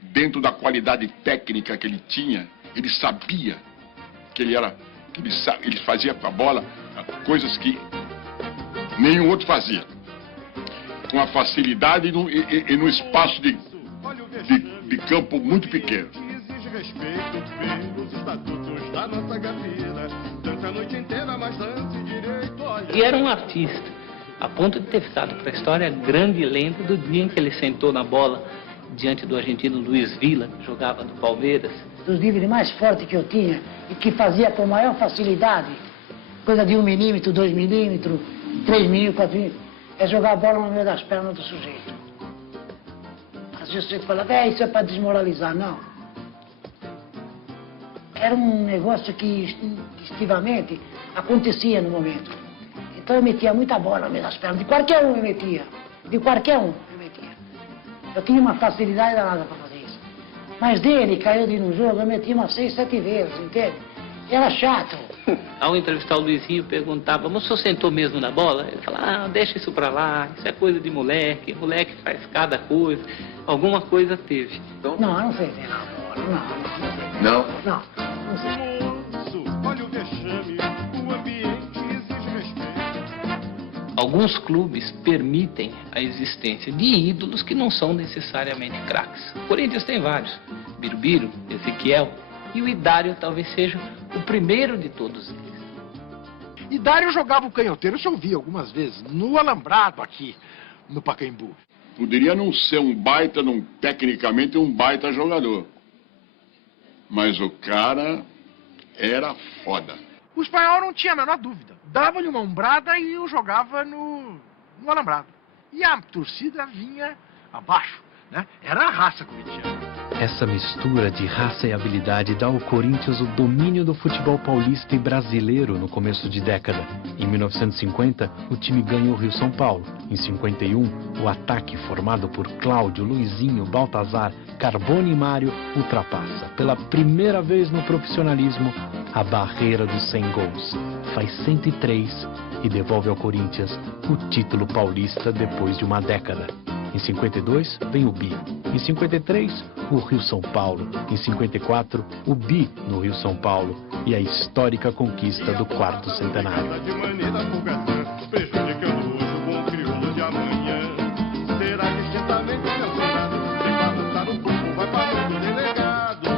Dentro da qualidade técnica que ele tinha, ele sabia que ele fazia com a bola coisas que nenhum outro fazia. Com a facilidade e no espaço de campo muito pequeno. Exige respeito pelos estatutos da nossa gavina. Dança a noite inteira, mas dance direito, olha. E era um artista, a ponto de ter ficado para a história a grande lenda do dia em que ele sentou na bola diante do argentino Luiz Villa, que jogava no Palmeiras. Dos livros mais fortes que eu tinha e que fazia com maior facilidade, coisa de 1 milímetro, 2 milímetros, 3 milímetros, 4 milímetros, é jogar a bola no meio das pernas do sujeito. Às vezes você fala, isso é para desmoralizar. Não. Era um negócio que instintivamente acontecia no momento. Então eu metia muita bola no meio das pernas, de qualquer um eu metia, de qualquer um eu metia. Eu tinha uma facilidade danada para fazer isso. Mas dele, caiu de no jogo, eu metia umas 6, 7 vezes, entende? Era chato. Ao entrevistar o Luizinho, perguntava, mas o senhor sentou mesmo na bola? Ele falava, deixa isso pra lá, isso é coisa de moleque faz cada coisa. Alguma coisa teve. Então... Não, eu não sentei na bola, não. Não. Olha o vexame, o ambiente exige respeito. Alguns clubes permitem a existência de ídolos que não são necessariamente craques. O Corinthians tem vários. Birubiru, Ezequiel. E o Idário talvez seja o primeiro de todos eles. Idário jogava o canhoteiro, eu ouvi algumas vezes, no alambrado aqui, no Pacaembu. Poderia não ser um baita, tecnicamente um baita jogador. Mas o cara era foda. O espanhol não tinha a menor dúvida. Dava-lhe uma ombrada e o jogava no alambrado. E a torcida vinha abaixo, né? Era a raça corintiana. Essa mistura de raça e habilidade dá ao Corinthians o domínio do futebol paulista e brasileiro no começo de década. Em 1950, o time ganha o Rio-São Paulo. Em 51, o ataque formado por Cláudio, Luizinho, Baltazar, Carbone e Mário ultrapassa, pela primeira vez no profissionalismo, a barreira dos 100 gols. Faz 103 e devolve ao Corinthians o título paulista depois de uma década. Em 52, vem o Bi. Em 53, o Rio-São Paulo. Em 54, o Bi no Rio-São Paulo. E a histórica conquista do 4º centenário. Prejudicando hoje o bom crioulo de amanhã. Será que distintamente censurado? Se balançar o corpo, vai passando o delegado.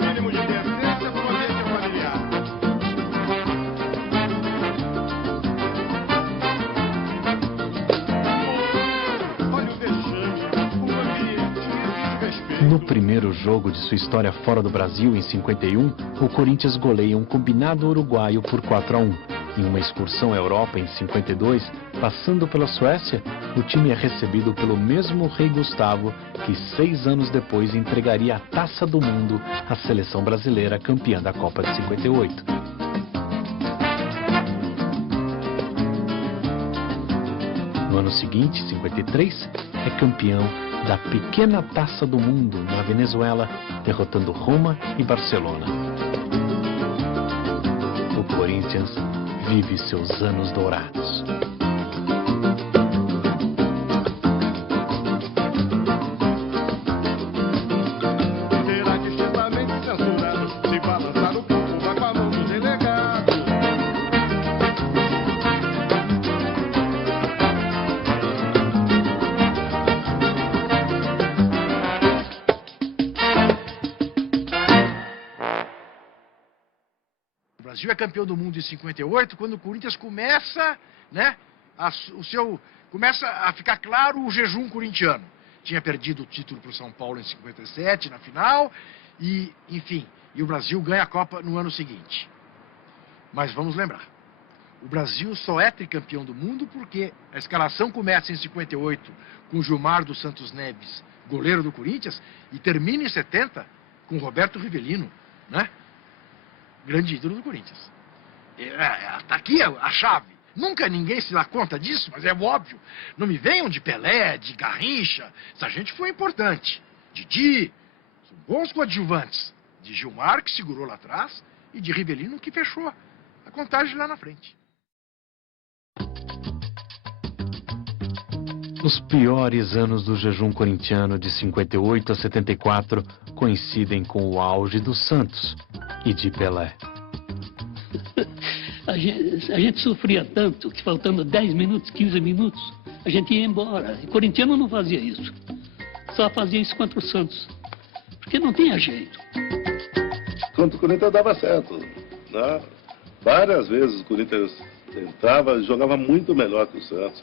Mínimo de decência pro ambiente familiar. No primeiro jogo de sua história fora do Brasil, em 51, o Corinthians goleia um combinado uruguaio por 4-1. Em uma excursão à Europa, em 52, passando pela Suécia, o time é recebido pelo mesmo rei Gustavo, que 6 anos depois entregaria a Taça do Mundo à seleção brasileira campeã da Copa de 58. No ano seguinte, 53, é campeão da pequena Taça do Mundo na Venezuela, derrotando Roma e Barcelona. O Corinthians vive seus anos dourados. Será distintamente censurado? Se balançar o corpo, vai pra mão do delegado. O Brasil é campeão do mundo em 58, quando o Corinthians começa, né, começa a ficar claro o jejum corintiano. Tinha perdido o título para o São Paulo em 57, na final, E, enfim, e o Brasil ganha a Copa no ano seguinte. Mas vamos lembrar, o Brasil só é tricampeão do mundo porque a escalação começa em 58 com Gilmar dos Santos Neves, goleiro do Corinthians, e termina em 70 com Roberto Rivelino, né? Grande ídolo do Corinthians. Tá aqui a chave. Nunca ninguém se dá conta disso, mas é óbvio. Não me venham de Pelé, de Garrincha. Essa gente foi importante. Didi, são bons coadjuvantes. De Gilmar, que segurou lá atrás, e de Rivelino, que fechou a contagem lá na frente. Os piores anos do jejum corintiano de 58 a 74 coincidem com o auge do Santos e de Pelé. A gente sofria tanto que faltando 10 minutos, 15 minutos, a gente ia embora. O corintiano não fazia isso. Só fazia isso contra o Santos. Porque não tinha jeito. Contra o Corinthians dava certo, né? Várias vezes o Corinthians entrava e jogava muito melhor que o Santos.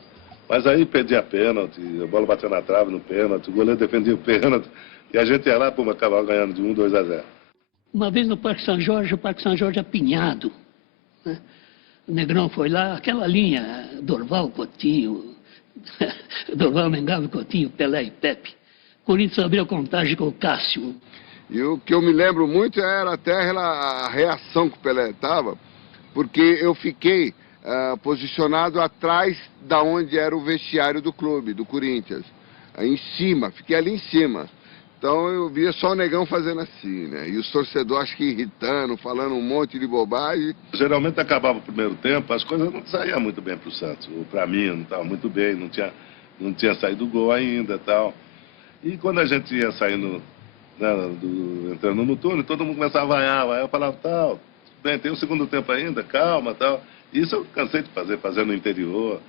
Mas aí perdia pênalti, a bola batia na trave no pênalti, o goleiro defendia o pênalti, e a gente ia lá, pô, acabava ganhando de 1-2-0. Uma vez no Parque São Jorge, o Parque São Jorge apinhado, né? O Negrão foi lá, aquela linha, Dorval, Coutinho, Dorval, Mengalvo, Coutinho, Pelé e Pepe. O Corinthians abriu a contagem com o Cássio. E o que eu me lembro muito era até a reação que o Pelé estava, porque eu fiquei posicionado atrás da onde era o vestiário do clube, do Corinthians. Em cima, fiquei ali em cima. Então eu via só o Negão fazendo assim, né? E os torcedores, acho que irritando, falando um monte de bobagem. Geralmente acabava o primeiro tempo, as coisas não saíam muito bem pro Santos. Para mim, não estava muito bem, não tinha saído o gol ainda e tal. E quando a gente ia saindo, né, entrando no túnel, todo mundo começava a vaiar. Eu falava, tal, bem, tem o segundo tempo ainda, calma, tal. Isso eu cansei de fazer no interior.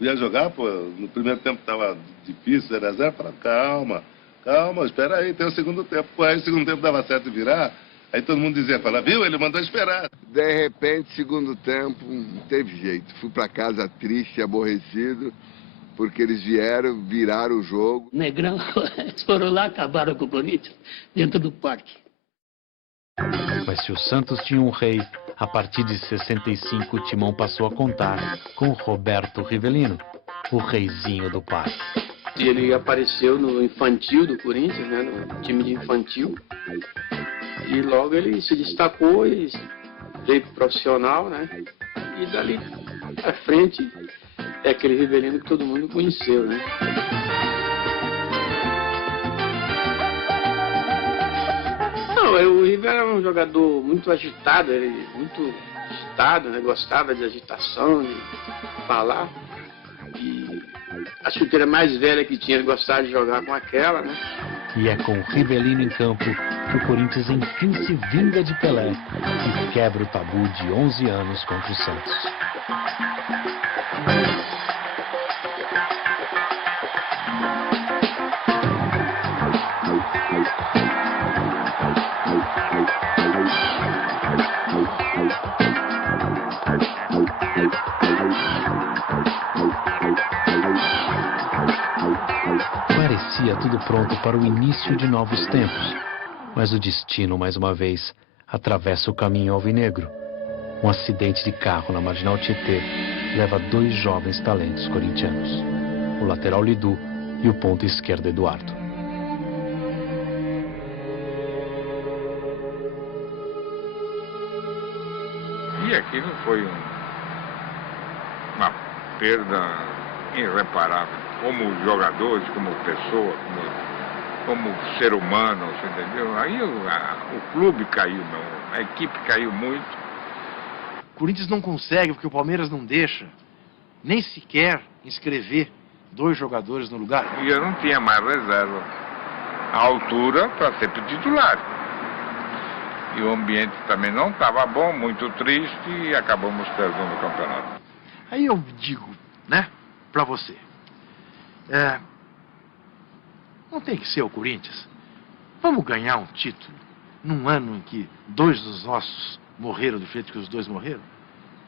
Eu ia jogar, pô, no primeiro tempo estava difícil, 0-0, falava, calma, espera aí, tem o segundo tempo. Pô, aí o segundo tempo dava certo de virar, aí todo mundo dizia, viu, ele mandou esperar. De repente, segundo tempo, não teve jeito. Fui para casa triste, aborrecido, porque eles viraram o jogo. Negrão, eles foram lá, acabaram com o Corinthians, dentro do parque. Mas se o Santos tinha um rei, a partir de 65 o Timão passou a contar com Roberto Rivelino, o reizinho do parque. Ele apareceu no infantil do Corinthians, né, no time de infantil, e logo ele se destacou e veio pro profissional, né, e dali à frente é aquele Rivelino que todo mundo conheceu, né. O River era um jogador muito agitado, muito agitado, né? Gostava de agitação, de falar. E a chuteira mais velha que tinha, ele gostava de jogar com aquela, né? E é com Rivelino em campo que o Corinthians enfim se vinga de Pelé e quebra o tabu de 11 anos contra o Santos. Parecia tudo pronto para o início de novos tempos, mas o destino, mais uma vez, atravessa o caminho alvinegro. Um acidente de carro na Marginal Tietê leva 2 jovens talentos corintianos, o lateral Lidu e o ponta esquerdo Eduardo. E aquilo foi uma perda irreparável. Como jogadores, como pessoa, como ser humano, você entendeu? Aí o clube caiu, a equipe caiu muito. O Corinthians não consegue, porque o Palmeiras não deixa, nem sequer inscrever 2 jogadores no lugar. E eu não tinha mais reserva. A altura para ser titular. E o ambiente também não estava bom, muito triste, e acabamos perdendo o campeonato. Aí eu digo, né, pra você. Não tem que ser o Corinthians. Vamos ganhar um título num ano em que 2 dos nossos morreram do jeito que os 2 morreram?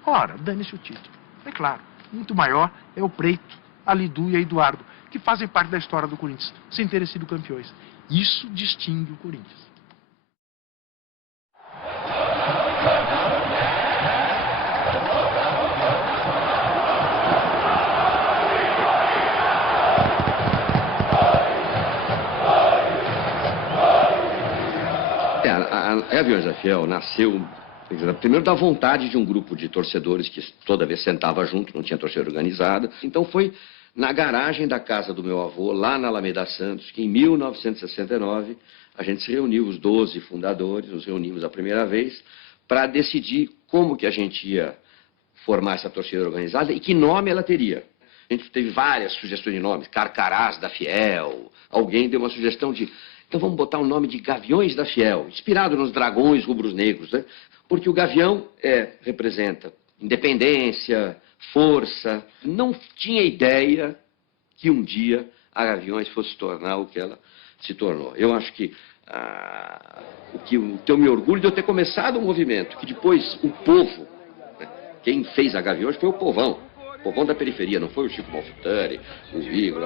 Ora, dane-se o título. É claro, muito maior é o Preito, a Lidu e a Eduardo, que fazem parte da história do Corinthians, sem terem sido campeões. Isso distingue o Corinthians. A Gaviões da Fiel nasceu, primeiro, da vontade de um grupo de torcedores que toda vez sentava junto, não tinha torcida organizada. Então foi na garagem da casa do meu avô, lá na Alameda Santos, que em 1969 a gente se reuniu, os 12 fundadores, nos reunimos a primeira vez, para decidir como que a gente ia formar essa torcida organizada e que nome ela teria. A gente teve várias sugestões de nomes, Carcarás da Fiel, alguém deu uma sugestão de, então vamos botar o nome de Gaviões da Fiel, inspirado nos dragões rubros-negros, né? Porque o gavião representa independência, força. Não tinha ideia que um dia a Gaviões fosse se tornar o que ela se tornou. Eu acho que eu me orgulho de eu ter começado um movimento, que depois o povo, né, quem fez a Gaviões foi o povão da periferia, não foi o Chico Malfitani, o Igor,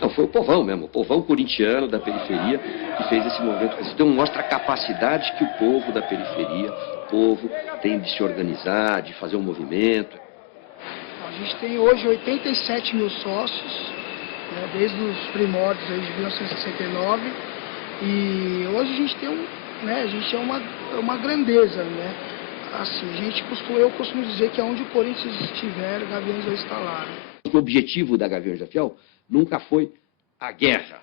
não, foi o povão mesmo, o povão corintiano da periferia que fez esse movimento. Então mostra a capacidade que o povo da periferia, o povo tem de se organizar, de fazer um movimento. A gente tem hoje 87 mil sócios, né, desde os primórdios aí de 1969, e hoje a gente tem a gente é uma grandeza, né? Assim, eu costumo dizer que aonde o Corinthians estiver, Gaviões vai estar lá. O objetivo da Gaviões da Fiel nunca foi a guerra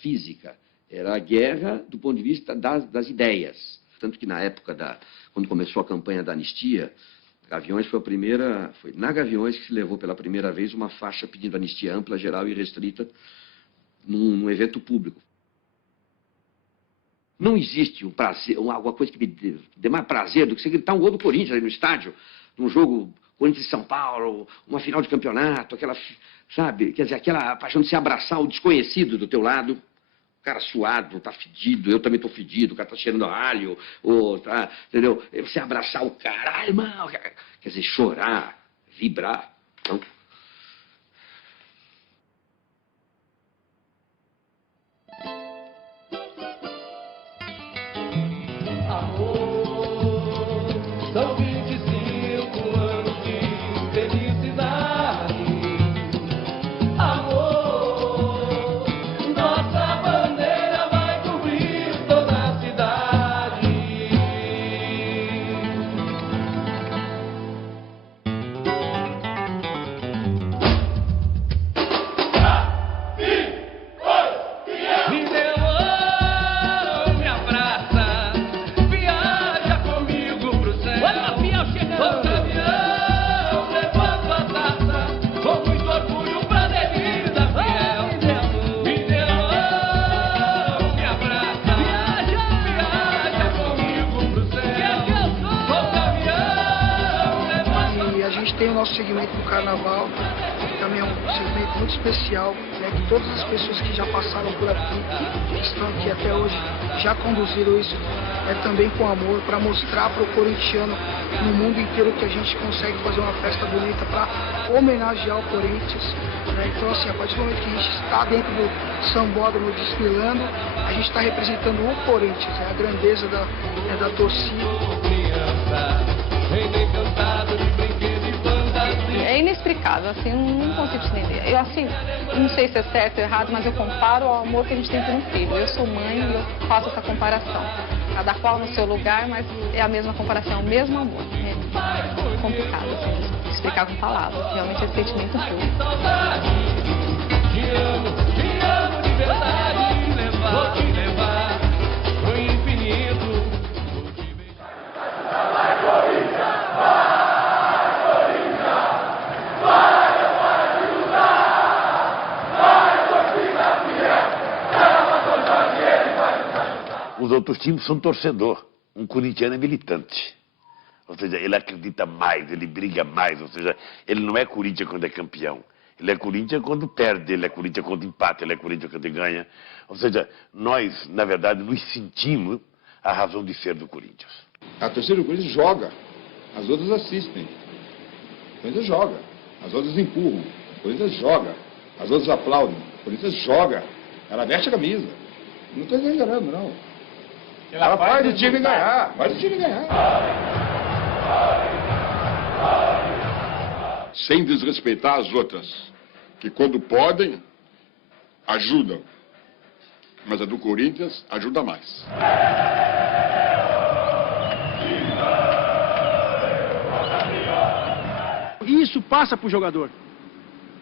física, era a guerra do ponto de vista das ideias. Tanto que na época, quando começou a campanha da anistia, Gaviões foi na Gaviões que se levou pela primeira vez uma faixa pedindo anistia ampla, geral e restrita num evento público. Não existe um prazer, alguma coisa que me dê mais prazer do que você gritar um gol do Corinthians ali no estádio, num jogo Corinthians e São Paulo, uma final de campeonato, aquela, sabe, quer dizer, aquela paixão de se abraçar o desconhecido do teu lado, o cara suado, tá fedido, eu também tô fedido, o cara tá cheirando a alho, tá, entendeu? Você abraçar o cara, ai, irmão, quer dizer, chorar, vibrar, então... São 25 anos de felicidade. Amor, nossa bandeira vai cobrir toda a cidade. Me deu ouro, me abraça, viaja comigo pro céu. Olha a Fiel chegando. Ô caminhão, levando a taça, com muito orgulho pra Avenida Fiel. Me deu ouro, me abraça, viaja comigo pro céu. Ô caminhão, levando. E a gente tem o nosso segmento do carnaval, que também é um segmento muito especial, né, que todas as pessoas que já passaram por aqui, que estão aqui até hoje, já conduziram isso também com amor, para mostrar para o corintiano no mundo inteiro que a gente consegue fazer uma festa bonita para homenagear o Corinthians. Né? Então, assim, a partir do momento que a gente está dentro do sambódromo desfilando, a gente está representando o Corinthians, a grandeza da torcida. É inexplicável, assim, não consigo entender. Eu, assim, não sei se é certo ou errado, mas eu comparo ao amor que a gente tem por um filho. Eu sou mãe e eu faço essa comparação. Cada qual no seu lugar, mas é a mesma comparação, é o mesmo amor. É complicado, assim, de explicar com palavras. Realmente é sentimento puro. Te amo de verdade, vou te levar pro infinito. Vai, Corinthians! Vai, Corinthians! Vai, pode lutar! Vai, torcida fiel! Ela vai torcer e ele vai lutar! Os outros times são torcedor. Um corintiano é militante. Ou seja, ele acredita mais, ele briga mais. Ou seja, ele não é Corinthians quando é campeão. Ele é Corinthians quando perde, ele é Corinthians quando empata, ele é Corinthians quando ganha. Ou seja, nós, na verdade, nos sentimos a razão de ser do Corinthians. A torcida do Corinthians joga, as outras assistem. O Corinthians joga, as outras empurram. O Corinthians joga, as outras aplaudem. O Corinthians joga, ela veste a camisa. Não estou exagerando, não. Ela faz o time ganhar, faz o time ganhar. Sem desrespeitar as outras, que quando podem, ajudam. Mas a do Corinthians ajuda mais. Isso passa pro jogador.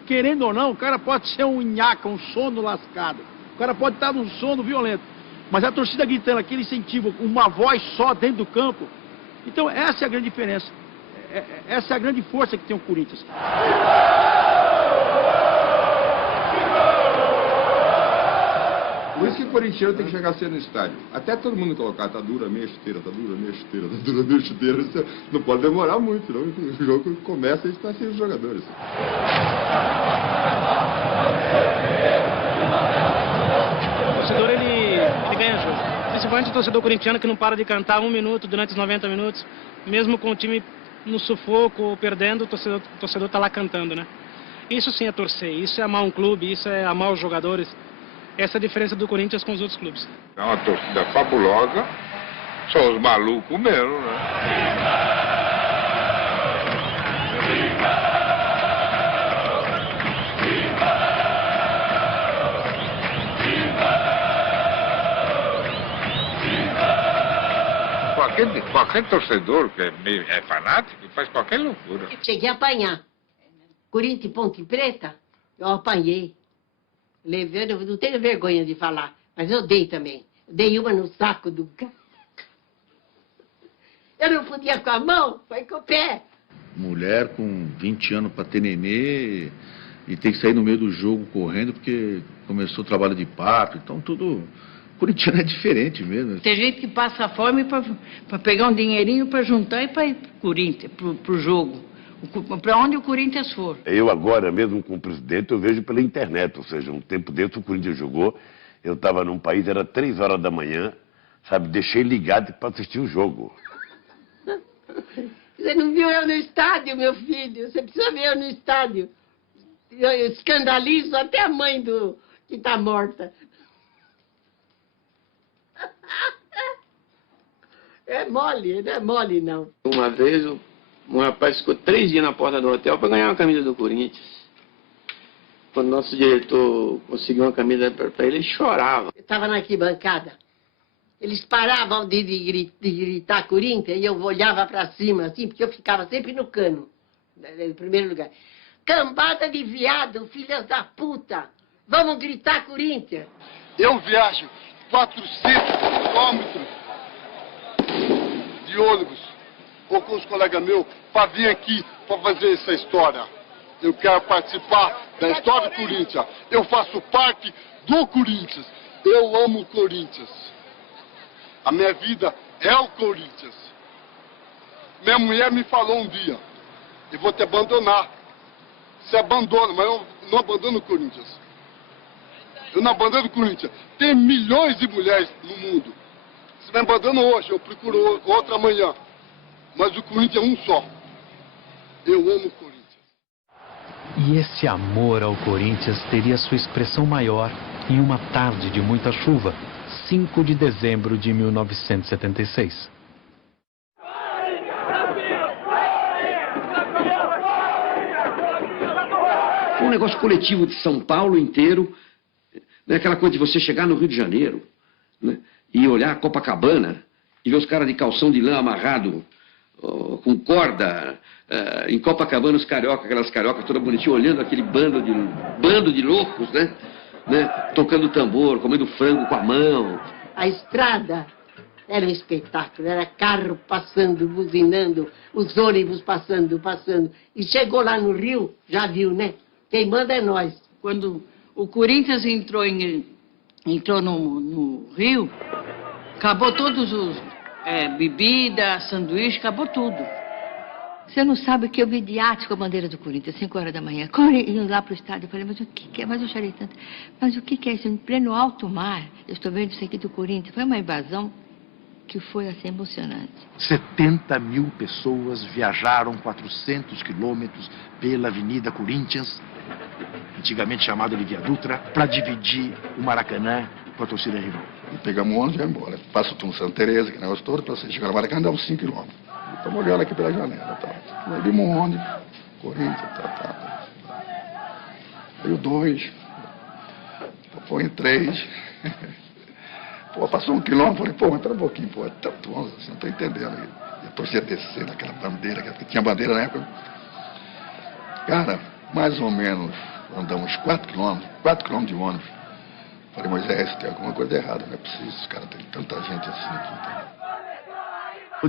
Querendo ou não, o cara pode ser um nhaca, um sono lascado. O cara pode estar num sono violento. Mas a torcida gritando aquele incentivo, uma voz só dentro do campo. Então essa é a grande diferença. Essa é a grande força que tem o Corinthians. Por isso que o corintiano tem que chegar cedo no estádio. Até todo mundo colocar, tá dura meia chuteira, tá dura meia chuteira, tá dura meia chuteira. Isso não pode demorar muito, não. O jogo começa e está sem os jogadores. O torcedor, ele ganha jogo. Principalmente o torcedor corintiano que não para de cantar 1 minuto durante os 90 minutos. Mesmo com o time no sufoco ou perdendo, o torcedor tá lá cantando, né? Isso sim é torcer, isso é amar um clube, isso é amar os jogadores. Essa é a diferença do Corinthians com os outros clubes. É uma torcida fabulosa, são os malucos mesmo, né? Qualquer torcedor que é fanático faz qualquer loucura. Cheguei a apanhar. Corinthians e Ponte Preta, eu apanhei. Levei, eu não tenho vergonha de falar, mas eu dei também. Dei uma no saco do cara. Eu não podia com a mão, foi com o pé. Mulher com 20 anos para ter nenê e tem que sair no meio do jogo correndo porque começou o trabalho de parto, então tudo... Corintiano é diferente mesmo. Tem gente que passa fome para pegar um dinheirinho para juntar e para ir pro Corinthians, pro jogo. Para onde o Corinthians for. Eu agora mesmo com o presidente, eu vejo pela internet, ou seja, um tempo dentro o Corinthians jogou, eu estava num país, era 3 horas da manhã, sabe, deixei ligado para assistir o jogo. Você não viu eu no estádio, meu filho? Você precisa ver eu no estádio. Eu escandalizo até a mãe que está morta. É mole, não é mole, não. Uma vez, um rapaz ficou 3 dias na porta do hotel para ganhar uma camisa do Corinthians. Quando nosso diretor conseguiu uma camisa para ele, ele chorava. Eu estava na arquibancada. Eles paravam de gritar Corinthians e eu olhava para cima, assim, porque eu ficava sempre no cano, em primeiro lugar. Cambada de viado, filhas da puta! Vamos gritar Corinthians! Eu viajo 400 quilômetros de ônibus, ou com os colegas meus, para vir aqui para fazer essa história. Eu quero participar da história do Corinthians. Eu faço parte do Corinthians. Eu amo o Corinthians. A minha vida é o Corinthians. Minha mulher me falou um dia, eu vou te abandonar. Você abandona, mas eu não abandono o Corinthians. Eu não abandono o Corinthians. Tem milhões de mulheres no mundo. Se me abandona hoje, eu procuro outra amanhã. Mas o Corinthians é um só. Eu amo o Corinthians. E esse amor ao Corinthians teria sua expressão maior em uma tarde de muita chuva, 5 de dezembro de 1976. Foi um negócio coletivo de São Paulo inteiro, né? Aquela coisa de você chegar no Rio de Janeiro, né? E olhar a Copacabana e ver os caras de calção de lã amarrado com corda, em Copacabana os carioca, aquelas cariocas todas bonitinhas, olhando aquele bando de loucos, né? Tocando tambor, comendo frango com a mão. A estrada era um espetáculo, era carro passando, buzinando, os ônibus passando. E chegou lá no Rio, já viu, né? Quem manda é nós. Quando o Corinthians entrou no Rio, acabou todos os bebida, sanduíche, acabou tudo. Você não sabe o que eu vi de arte com a bandeira do Corinthians, 5 horas da manhã. Indo lá para o estádio, eu falei, mas o que é? Mas eu chorei tanto. Mas o que é isso? Em pleno alto mar, eu estou vendo isso aqui do Corinthians. Foi uma invasão que foi assim emocionante. 70 mil pessoas viajaram 400 quilômetros pela Avenida Corinthians, antigamente chamada de Via Dutra, para dividir o Maracanã com a torcida rival. E pegamos o ônibus e vai embora. Passa o Santa Teresa, que negócio todo, para você chegar no Maracanã, dá uns 5 quilômetros. Estamos olhando aqui pela janela, tá? Aí vimos um ônibus, Corinthians, tá. Aí o 2, põe 3. Pô, passou 1 quilômetro, falei, pô, entra um pouquinho, pô, tanto 11, assim, não tô entendendo. E a torcida descendo, aquela bandeira, porque tinha bandeira na época. Cara, mais ou menos, andamos 4 quilômetros de ônibus. Falei, Moisés, tem alguma coisa errada, não é possível, os caras têm tanta gente assim aqui.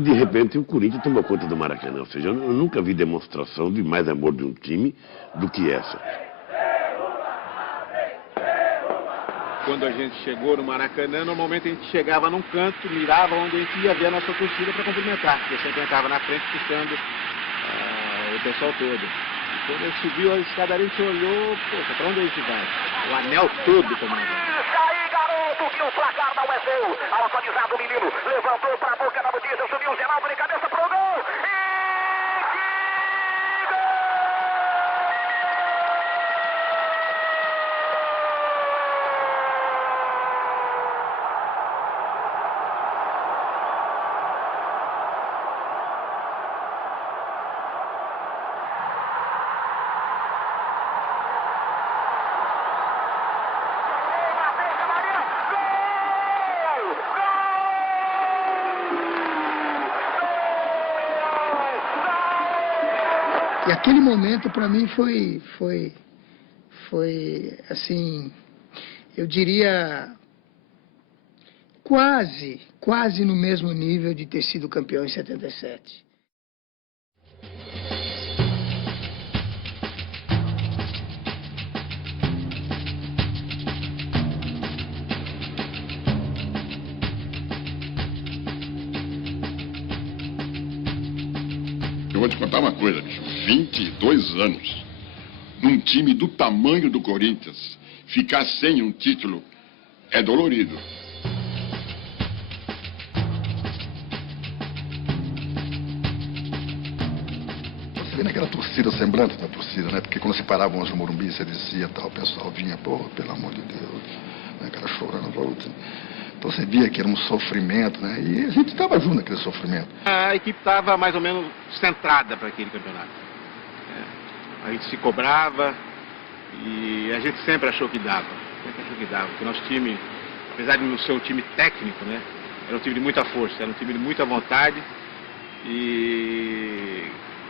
De repente, o Corinthians tomou conta do Maracanã. Ou seja, eu nunca vi demonstração de mais amor de um time do que essa. Quando a gente chegou no Maracanã, normalmente a gente chegava num canto, mirava onde a gente ia ver a nossa torcida para cumprimentar, porque sempre entrava na frente puxando o pessoal todo. E quando a gente subiu a escadaria, a gente olhou, poxa, para onde a gente vai? O anel todo tomando. Que o placar não é seu. Autorizado o menino. Levantou para a boca da notícia. Subiu o Geraldo de cabeça pro gol. E aquele momento para mim foi assim, eu diria quase no mesmo nível de ter sido campeão em 77. Eu vou te contar uma coisa, bicho. 22 anos, num time do tamanho do Corinthians, ficar sem um título é dolorido. Você vê naquela torcida, o semblante da torcida, né? Porque quando se paravam os Morumbi, você descia tal, o pessoal vinha, pô, pelo amor de Deus, né? Cara chorando, volta. Então você via que era um sofrimento, né? E a gente estava junto naquele sofrimento. A equipe estava mais ou menos centrada para aquele campeonato. A gente se cobrava e a gente sempre achou que dava. Porque o nosso time, apesar de não ser um time técnico, né? Era um time de muita força, era um time de muita vontade e,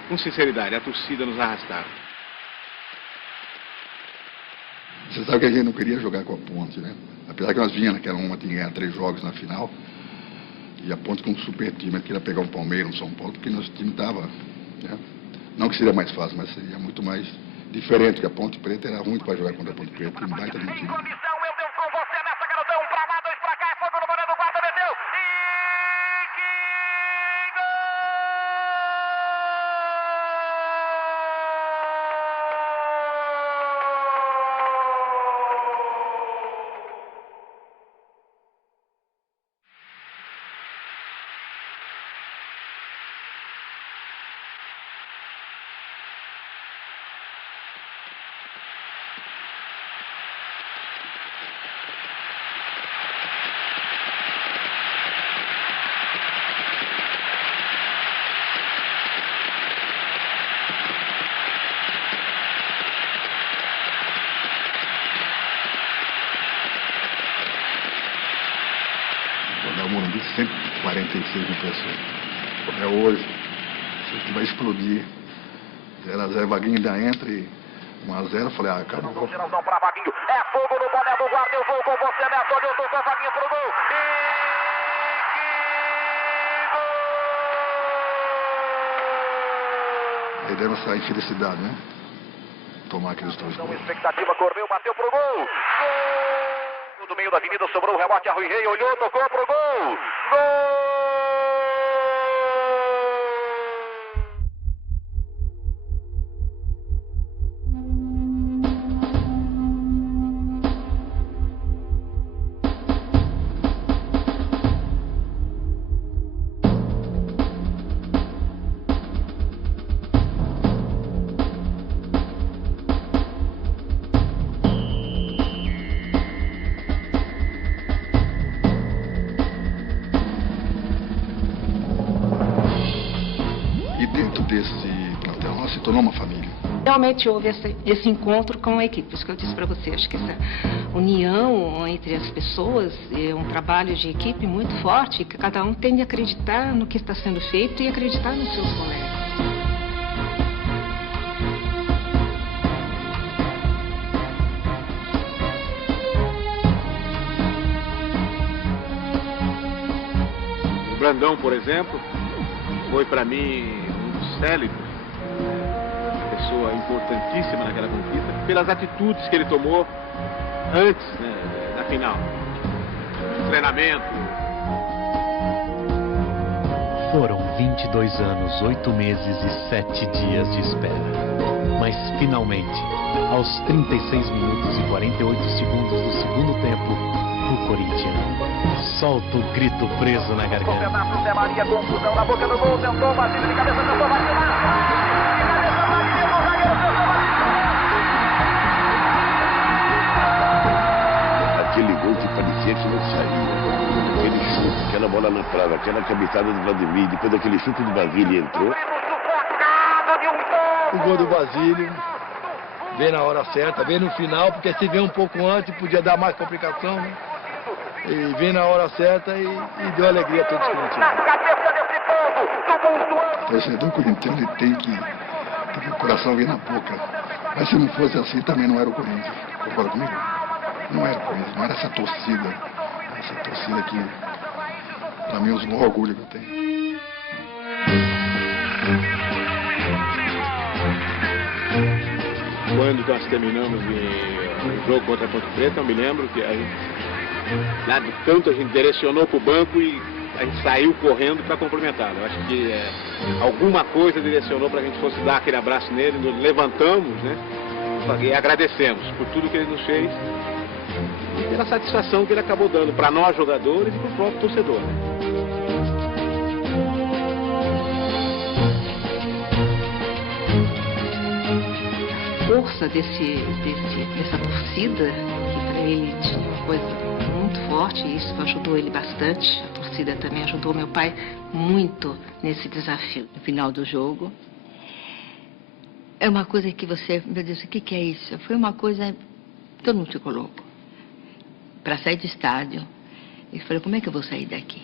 com sinceridade, a torcida nos arrastava. Você sabe que a gente não queria jogar com a Ponte, né? Apesar que nós vínhamos naquela uma de ganhar 3 jogos na final. E a Ponte com um super time, a gente queria pegar um Palmeiras, um São Paulo, porque nosso time estava... Né? Não que seria mais fácil, mas seria muito mais diferente, porque a Ponte Preta era ruim para jogar contra a Ponte Preta, um baita de um time. O Morumbi sempre 46 mil pessoas. É hoje, isso aqui vai explodir. 0x0, Vaguinho ainda entra e 1x0, falei, acabou. Geraldão para Vaguinho, é fogo no boné do guarda, eu vou com você, Neto, eu tô com a Vaguinho pro gol. Aí deve essa infelicidade, né? Tomar aqueles 2 gols. Expectativa, correu, bateu pro gol. Gol! Do meio da avenida, sobrou o rebote, a Rui Rei olhou, tocou pro gol. Gol! Então se tornou uma família. Realmente houve esse encontro com a equipe, por isso que eu disse para você, acho que essa união entre as pessoas é um trabalho de equipe muito forte, que cada um tem de acreditar no que está sendo feito e acreditar nos seus colegas. O Brandão, por exemplo, foi para mim um dos célebres, uma pessoa importantíssima naquela conquista, pelas atitudes que ele tomou antes, né, da final. Treinamento. Foram 22 anos, 8 meses e 7 dias de espera. Mas finalmente, aos 36 minutos e 48 segundos do segundo tempo, o corintiano solta o grito preso na garganta. Com pedaço, Zé Maria, confusão na boca do gol, tentou, Basílio de cabeça, tentou, vai tirar. Aquele gol que parecia que não saía. Aquele chute, aquela bola na trave, aquela cabeçada do Vladimir, depois daquele chute do Basílio entrou. O gol do Basílio veio na hora certa, veio no final, porque se veio um pouco antes podia dar mais complicação, né? E veio na hora certa e deu alegria a todos os corintianos. O torcedor corintiano ele tem que ter o coração vir na boca. Mas se não fosse assim, também não era o Corinthians. Concorda comigo? Não era o Corinthians, não era essa torcida. Essa torcida que, pra mim, é um orgulho que eu tenho. Quando nós terminamos o jogo contra a Ponte Preta, eu me lembro que a gente, lá de tanto a gente direcionou para o banco e a gente saiu correndo para cumprimentá-lo. Eu acho que alguma coisa direcionou para que a gente fosse dar aquele abraço nele, nos levantamos, né? E agradecemos por tudo que ele nos fez e pela satisfação que ele acabou dando para nós jogadores e para o próprio torcedor. Força dessa torcida, que para ele tinha uma coisa muito forte, e isso ajudou ele bastante. A torcida também ajudou meu pai muito nesse desafio. No final do jogo, é uma coisa que você, meu Deus, o que é isso? Foi uma coisa, todo mundo ficou louco. Para sair do estádio, ele falou, como é que eu vou sair daqui?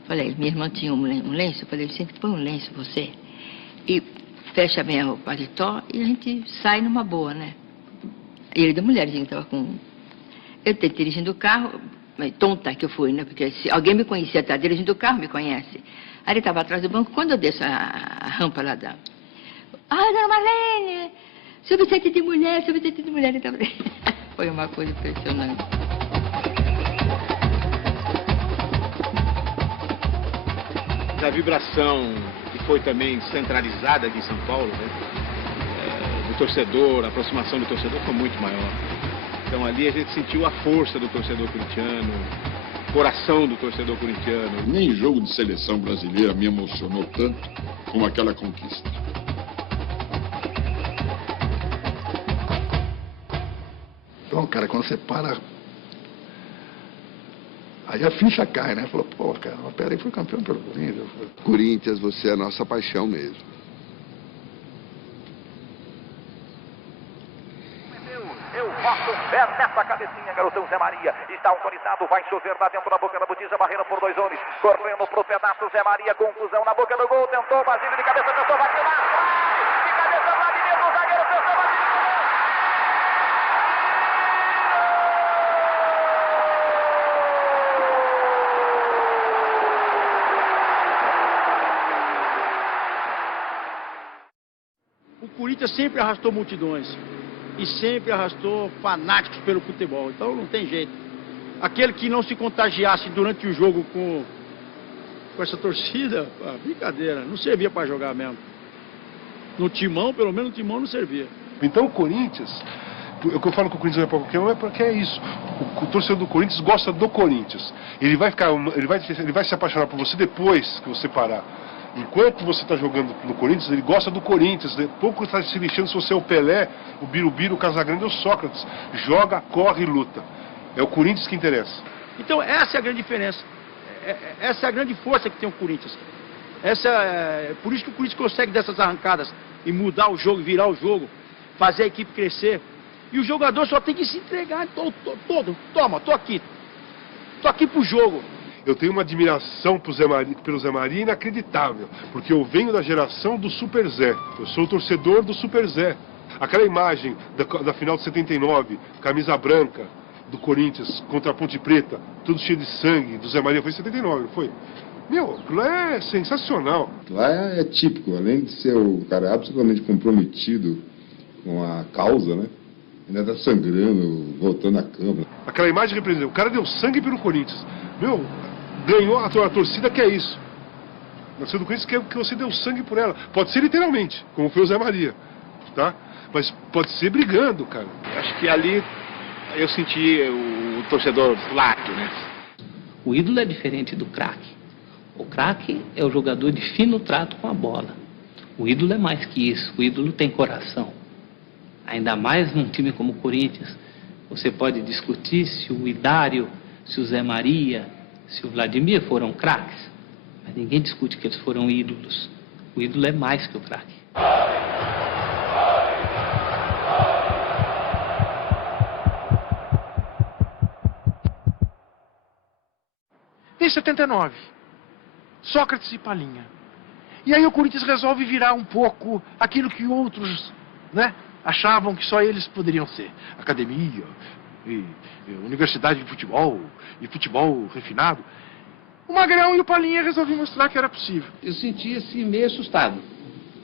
Eu falei, minha irmã tinha um lenço, eu falei, sempre põe um lenço você. E fecha bem o paletó e a gente sai numa boa, né? E ele da mulherzinha estava com... Eu tentei dirigindo o carro, mas tonta que eu fui, né? Porque se alguém me conhecia, tá dirigindo o carro, me conhece. Aí ele estava atrás do banco, quando eu desço a rampa lá da... Ah, dona Marlene! Subsete de mulher, ele estava... Foi uma coisa impressionante. A vibração que foi também centralizada aqui em São Paulo, né? Do torcedor, a aproximação do torcedor foi muito maior. Então ali a gente sentiu a força do torcedor corintiano, o coração do torcedor corintiano. Nem jogo de seleção brasileira me emocionou tanto como aquela conquista. Então, cara, quando você para... Aí a ficha cai, né? Falou, pô, cara, mas peraí, foi campeão pelo Corinthians. Corinthians, você é a nossa paixão mesmo. Eu boto o pé nessa cabecinha, garotão Zé Maria. Está autorizado, vai chover lá dentro da boca da botija, barreira por 2 homens. Correndo pro pedaço, Zé Maria, confusão na boca do gol. Tentou, Basílio de cabeça, tentou, vai tirar. De cabeça, Vladimir, o zagueiro, tentou, Basílio. O Corinthians sempre arrastou multidões e sempre arrastou fanáticos pelo futebol, então não tem jeito. Aquele que não se contagiasse durante o jogo com essa torcida, brincadeira, não servia para jogar mesmo. No timão, pelo menos no timão não servia. Então o Corinthians, o que eu falo que o Corinthians não é para qualquer um, é porque é isso. O torcedor do Corinthians gosta do Corinthians. Ele vai se apaixonar por você depois que você parar. Enquanto você está jogando no Corinthians, ele gosta do Corinthians. Pouco está se lixando se você é o Pelé, o Birubiru, o Casagrande ou o Sócrates. Joga, corre e luta. É o Corinthians que interessa. Então essa é a grande diferença. Essa é a grande força que tem o Corinthians. Por isso que o Corinthians consegue dessas arrancadas e mudar o jogo, virar o jogo, fazer a equipe crescer. E o jogador só tem que se entregar todo. Toma, tô aqui pro jogo. Eu tenho uma admiração pelo Zé Maria inacreditável, porque eu venho da geração do Super Zé. Eu sou o torcedor do Super Zé. Aquela imagem da final de 79, camisa branca do Corinthians contra a Ponte Preta, tudo cheio de sangue, do Zé Maria, foi em 79, não foi? Meu, aquilo é sensacional. Lá é típico, além de ser o cara absolutamente comprometido com a causa, né? Ainda tá sangrando, voltando a câmera. Aquela imagem representa, o cara deu sangue pelo Corinthians. Meu, ganhou a torcida que é isso. A torcida do Corinthians quer que você deu sangue por ela. Pode ser literalmente, como foi o Zé Maria, tá? Mas pode ser brigando, cara. Acho que ali eu senti o torcedor lácteo, né? O ídolo é diferente do craque. O craque é o jogador de fino trato com a bola. O ídolo é mais que isso. O ídolo tem coração. Ainda mais num time como o Corinthians. Você pode discutir se o Idário, se o Zé Maria, se o Vladimir foram craques. Mas ninguém discute que eles foram ídolos. O ídolo é mais que o craque. Em 79, Sócrates e Palinha. E aí o Corinthians resolve virar um pouco aquilo que outros, né, achavam que só eles poderiam ser. Academia, e universidade de futebol, e futebol refinado. O Magrão e o Palinha resolveram mostrar que era possível. Eu senti assim meio assustado,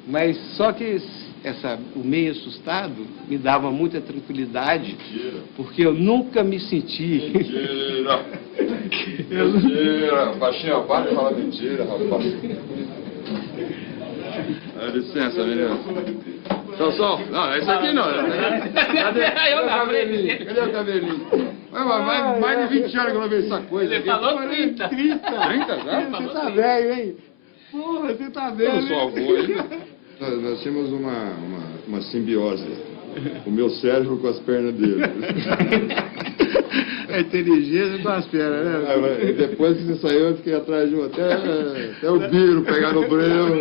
mas só que o meio assustado me dava muita tranquilidade, porque eu nunca me senti... Mentira! Mentira! Baixinho, para de falar mentira, rapaz. Dá licença, menino. Som. Não, esse aqui não. Cadê o cabelinho? Vai mais de 20 anos que eu não vejo essa coisa. Ele falou 30. 30 já? Você tá velho, hein? Porra, você tá velho. Eu sou avô aí. Nós tínhamos uma simbiose. O meu cérebro com as pernas dele. É inteligência com as pernas, né? Depois que você saiu, eu fiquei atrás de um até o Biro pegar no breu.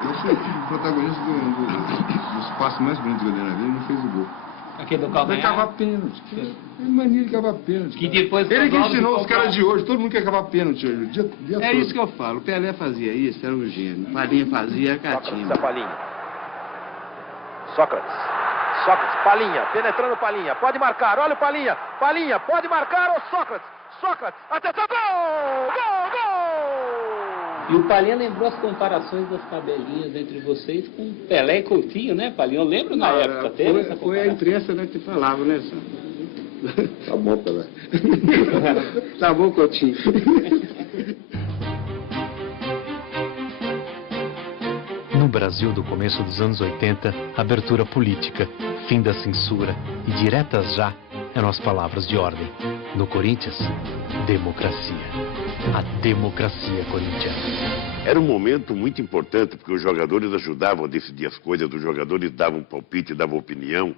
Eu fui o protagonista dos passos mais bonitos que eu dei na vida e não fez o gol. Aquele do calcanhar? Vai cavar pênalti. É mania de cavar pênalti. Que depois ele que ensinou os caras de hoje, todo mundo quer cavar pênalti hoje, o dia todo. É isso que eu falo, o Pelé fazia isso, era um gênio. Palinha fazia, era catinho. Sócrates, Palinha, penetrando Palinha, pode marcar, olha o Palinha, pode marcar o Sócrates, atenção, gol! E o Palinha lembrou as comparações das tabelinhas entre vocês com Pelé e Coutinho, né, Palinha? Eu lembro na época, teve essa comparação. Foi a imprensa, né, que falava, né, Sandro? Tá bom, Pelé. Tá bom, Coutinho. No Brasil do começo dos anos 80, abertura política, fim da censura e diretas já eram as palavras de ordem. No Corinthians, democracia. A democracia corintiana. Era um momento muito importante, porque os jogadores ajudavam a decidir as coisas, os jogadores davam palpite, davam opinião,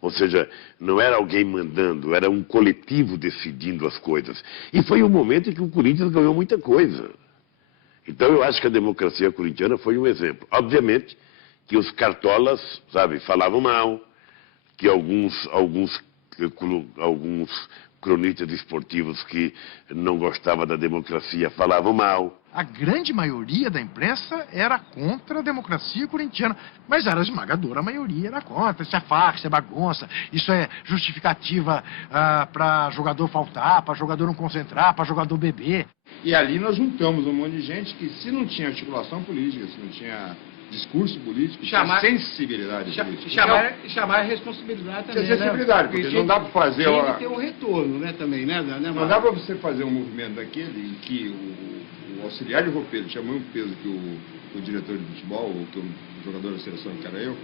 ou seja, não era alguém mandando, era um coletivo decidindo as coisas. E foi um momento em que o Corinthians ganhou muita coisa. Então eu acho que a democracia corintiana foi um exemplo. Obviamente que os cartolas, sabe, falavam mal, que alguns cronistas esportivos que não gostavam da democracia falavam mal. A grande maioria da imprensa era contra a democracia corintiana, mas era a esmagadora maioria era contra. Isso é farsa, isso é bagunça, isso é justificativa para jogador faltar, para jogador não concentrar, para jogador beber. E ali nós juntamos um monte de gente que, se não tinha articulação política, se não tinha discurso político, tinha sensibilidade política. Chamar a responsabilidade também, tinha sensibilidade, porque não dá para fazer... Tem que ter um retorno, né, também, né? Não dá para você fazer um movimento daquele em que o auxiliar de roupeiro tinha muito peso que o diretor de futebol, ou que o jogador da seleção, que era eu,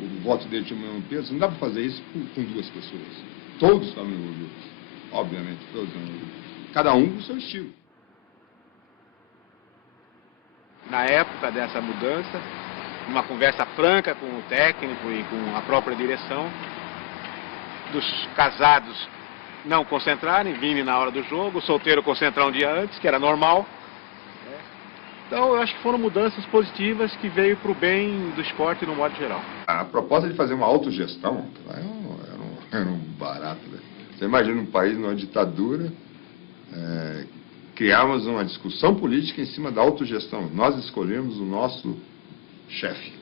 o voto dele tinha o mesmo peso. Não dá para fazer isso com duas pessoas. Todos estavam envolvidos, obviamente, todos estavam envolvidos. Cada um com o seu estilo. Na época dessa mudança, numa conversa franca com o técnico e com a própria direção, dos casados não concentrarem, virem na hora do jogo, o solteiro concentrar um dia antes, que era normal. Então, eu acho que foram mudanças positivas que veio para o bem do esporte no modo geral. A proposta de fazer uma autogestão era um barato, né? Você imagina um país numa ditadura, criarmos uma discussão política em cima da autogestão. Nós escolhemos o nosso chefe.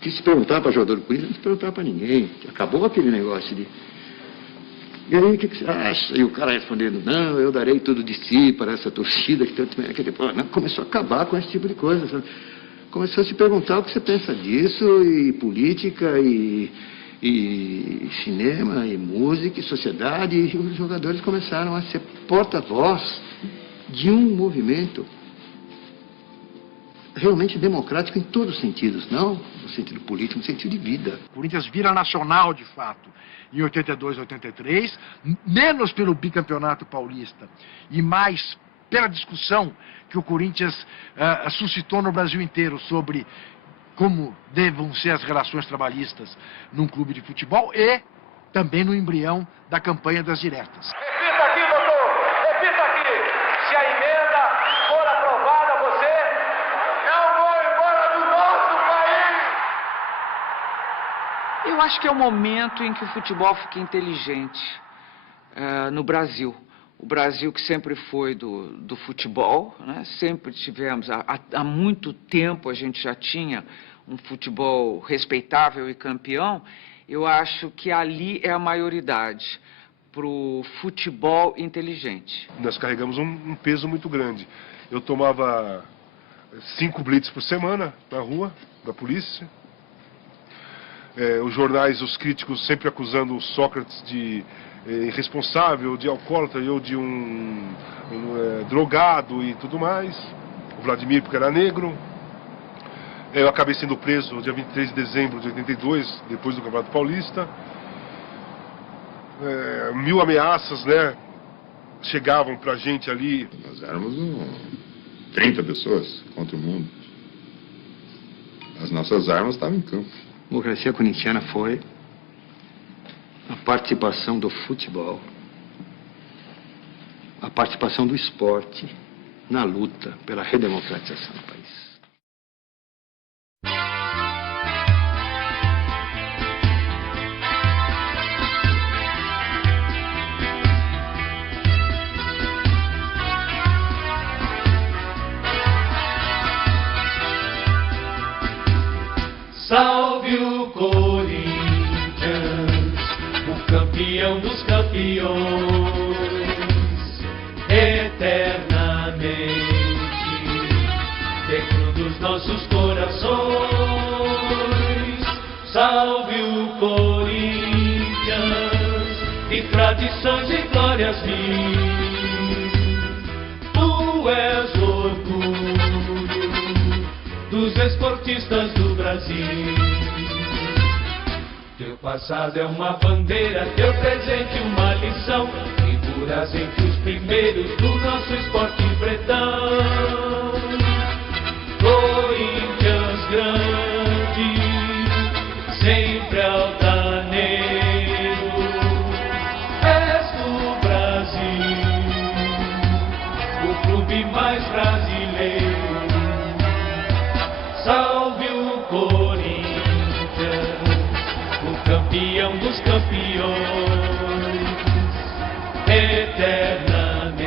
Que se perguntar para jogador do Corinthians, não se perguntar para ninguém. Acabou aquele negócio de... E aí, o que você acha? E o cara respondendo, não, eu darei tudo de si para essa torcida que tanto... Não, começou a acabar com esse tipo de coisa, sabe? Começou a se perguntar o que você pensa disso, e política, e cinema, e música, e sociedade, e os jogadores começaram a ser porta-voz de um movimento realmente democrático em todos os sentidos, não no sentido político, no sentido de vida. O Corinthians vira nacional, de fato, em 82, 83, menos pelo bicampeonato paulista e mais pela discussão que o Corinthians suscitou no Brasil inteiro sobre como devam ser as relações trabalhistas num clube de futebol e também no embrião da campanha das diretas. Repita aqui, doutor, repita aqui. Se a emenda for aprovada, você não vai embora do nosso país. Eu acho que é o momento em que o futebol fica inteligente no Brasil. O Brasil que sempre foi do futebol, né? Sempre tivemos, há muito tempo a gente já tinha um futebol respeitável e campeão. Eu acho que ali é a maioridade para o futebol inteligente. Nós carregamos um peso muito grande. Eu tomava 5 blitz por semana na rua, da polícia. Os jornais, os críticos sempre acusando o Sócrates de irresponsável, de alcoólatra, eu de um drogado e tudo mais. O Vladimir porque era negro. Eu acabei sendo preso no dia 23 de dezembro de 82, depois do Campeonato Paulista. 1000 ameaças, né, chegavam pra gente ali. Nós éramos 30 pessoas contra o mundo. As nossas armas estavam em campo. A democracia corintiana foi a participação do futebol, a participação do esporte na luta pela redemocratização do país. Salve o Corinthians, o campeão dos campeões, eternamente dentro dos nossos corações. Salve o Corinthians, de tradições e glórias mil. Tu és orgulho dos esportistas do Brasil. Teu passado é uma bandeira, teu presente uma lição. Figuras entre os primeiros do nosso esporte pretão. Corinthians grande, sempre altaneiro. És do Brasil, o clube mais brasileiro. Salve o Corinthians, o campeão dos campeões, eternamente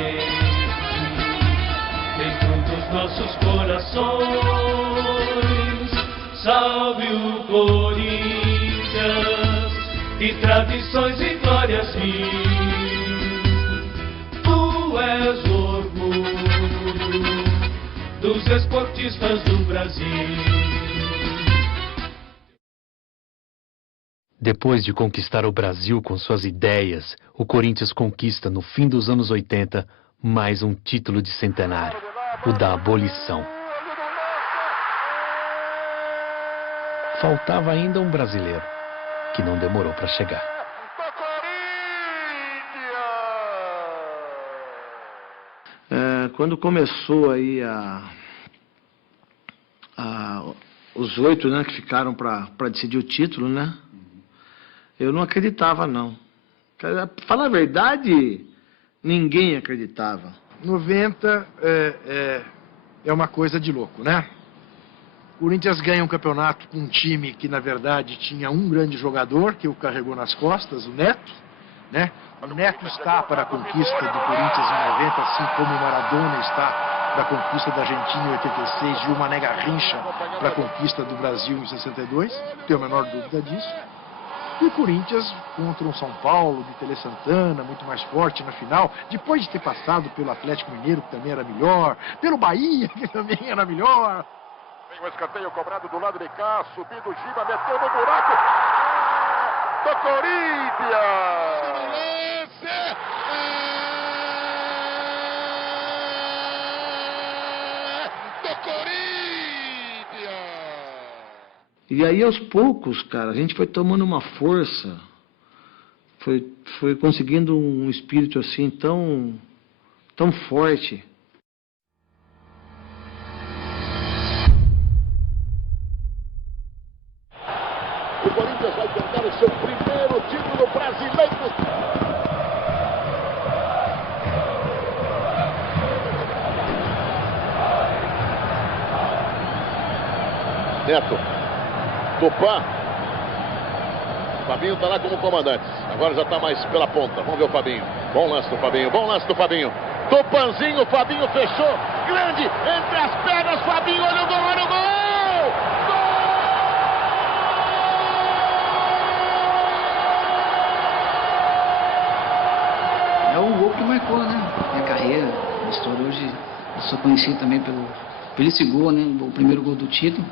dentro dos nossos corações. Salve o Corinthians, de tradições e glórias mil. Tu és o orgulho dos esportistas do Brasil. Depois de conquistar o Brasil com suas ideias, o Corinthians conquista, no fim dos anos 80, mais um título de centenário, o da abolição. Faltava ainda um brasileiro, que não demorou para chegar. Quando começou aí os 8, né, que ficaram para decidir o título, né? Eu não acreditava, não. Falar a verdade, ninguém acreditava. 90 é uma coisa de louco, né? O Corinthians ganha um campeonato com um time que, na verdade, tinha um grande jogador que o carregou nas costas, o Neto, né? O Neto está para a conquista do Corinthians em 90, assim como o Maradona está para a conquista da Argentina em 86 e o Mané Garrincha para a conquista do Brasil em 62, não tenho a menor dúvida disso. E o Corinthians contra um São Paulo de Tele Santana, muito mais forte na final, depois de ter passado pelo Atlético Mineiro, que também era melhor, pelo Bahia, que também era melhor. Tem o escanteio cobrado do lado de cá, subindo o Giba, meteu no buraco do Corinthians! E aí, aos poucos, cara, a gente foi tomando uma força, foi conseguindo um espírito assim tão forte. O Corinthians vai tentar o seu primeiro título brasileiro. Neto. Tupã. Fabinho está lá como comandante. Agora já está mais pela ponta. Vamos ver o Fabinho. Bom lance do Fabinho. Bom lance do Fabinho. Tupanzinho. Fabinho fechou. Grande. Entre as pernas. Fabinho. Olha o gol. Olha o gol. É o gol que marcou, né? Minha carreira. A história hoje. Eu sou conhecido também pelo esse gol, né? O primeiro gol do título.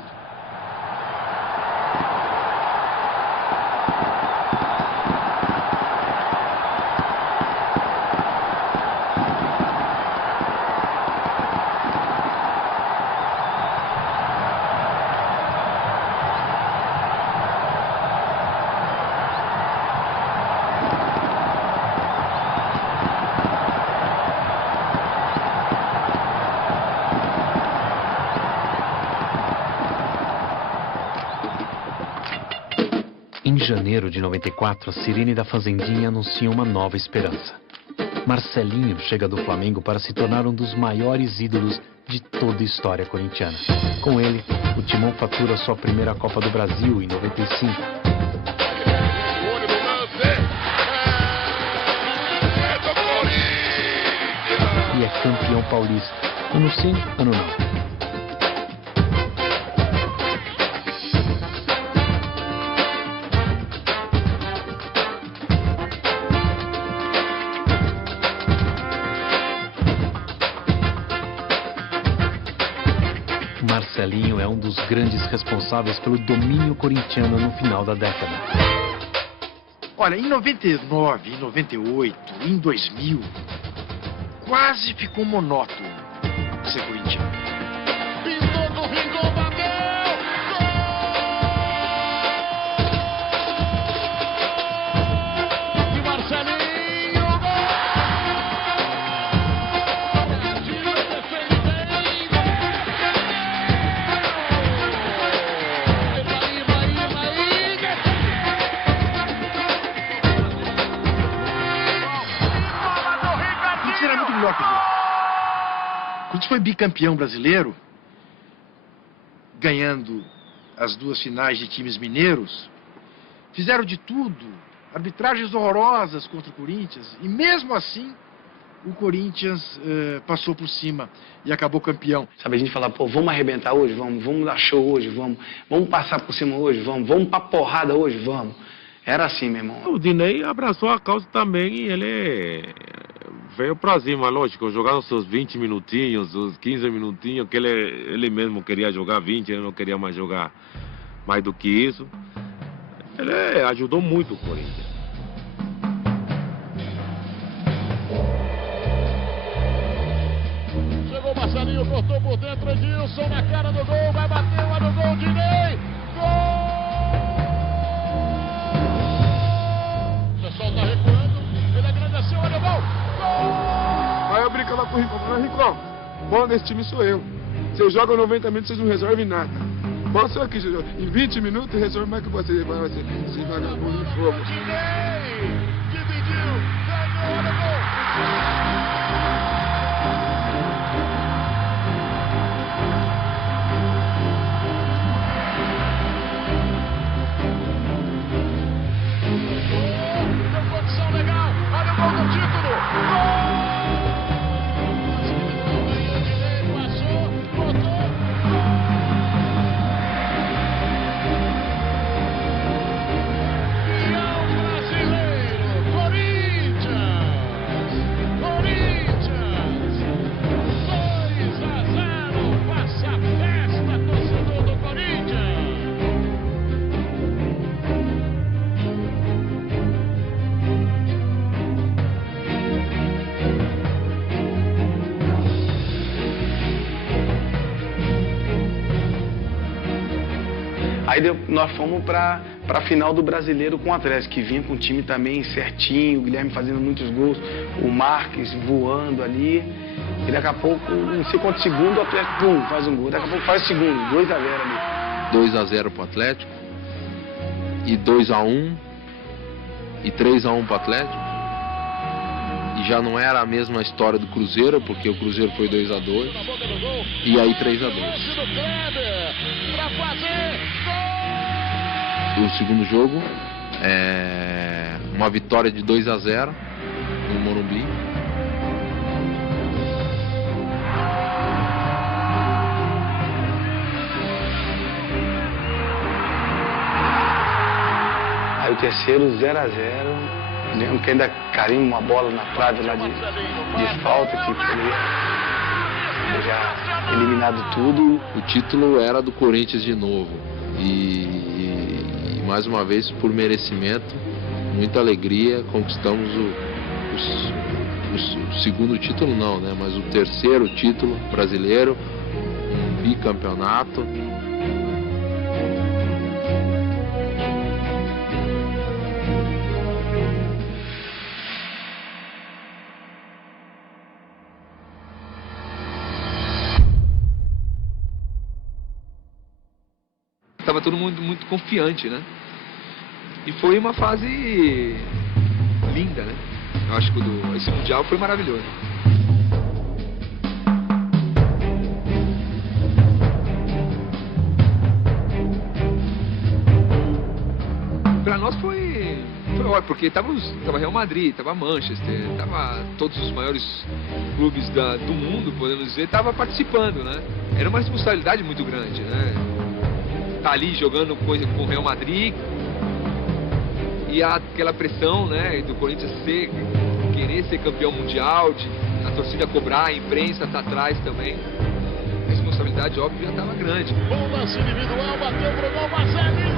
Em janeiro de 94, a sirene da Fazendinha anuncia uma nova esperança. Marcelinho chega do Flamengo para se tornar um dos maiores ídolos de toda a história corintiana. Com ele, o Timão fatura sua primeira Copa do Brasil em 95. E é campeão paulista. Ano sim, ano não. Marcelinho é um dos grandes responsáveis pelo domínio corintiano no final da década. Olha, em 99, em 98, em 2000, quase ficou monótono ser corintiano. A gente foi bicampeão brasileiro, ganhando as duas finais de times mineiros. Fizeram de tudo, arbitragens horrorosas contra o Corinthians, e mesmo assim o Corinthians passou por cima e acabou campeão. Sabe, a gente fala, pô, vamos arrebentar hoje, vamos dar show hoje, vamos passar por cima hoje, vamos pra porrada hoje, vamos. Era assim, meu irmão. O Dinei abraçou a causa também e ele veio pra cima, lógico, jogar os seus 20 minutinhos, os 15 minutinhos, que ele mesmo queria jogar 20, ele não queria mais jogar mais do que isso. Ele ajudou muito o Corinthians. Chegou o Marcelinho, cortou por dentro, Edilson na cara do gol, vai bater, olha o gol, Dinei! Gol! O pessoal tá recuando, ele agradeceu, olha o gol! Aí eu brincava com o Rico, falei, Rico, bola desse time sou eu. Você joga 90 minutos, vocês não resolvem nada. Bola só aqui, em 20 minutos resolve mais que você. Esse vagabundo de fogo. Dividiu Aí nós fomos para a final do Brasileiro com o Atlético, que vinha com o time também certinho, o Guilherme fazendo muitos gols, o Marques voando ali. E daqui a pouco, não sei quantos segundos, o Atlético faz um gol. Daqui a pouco faz o segundo, 2-0 ali. 2-0 pro Atlético, e 2-1, e 3-1 pro Atlético. E já não era a mesma história do Cruzeiro, porque o Cruzeiro foi 2-2, e aí 3-2. O segundo jogo é uma vitória de 2-0 no Morumbi. Aí o terceiro, 0-0. Lembro que ainda carimba uma bola na trave lá de falta, que foi já eliminado tudo. O título era do Corinthians de novo. E mais uma vez, por merecimento, muita alegria, conquistamos o segundo título não, né? Mas o terceiro título brasileiro, um bicampeonato. Estava todo mundo muito confiante, né? E foi uma fase linda, né? Eu acho que esse Mundial foi maravilhoso. Para nós foi ótimo, porque tava Real Madrid, tava Manchester, tava todos os maiores clubes do mundo, podemos dizer, tava participando, né? Era uma responsabilidade muito grande, né? Tá ali jogando com o Real Madrid e aquela pressão, né, do Corinthians querer ser campeão mundial, a torcida cobrar, a imprensa tá atrás também. A responsabilidade, óbvio, já estava grande. Bom lance individual, bateu pro gol, Marcelinho,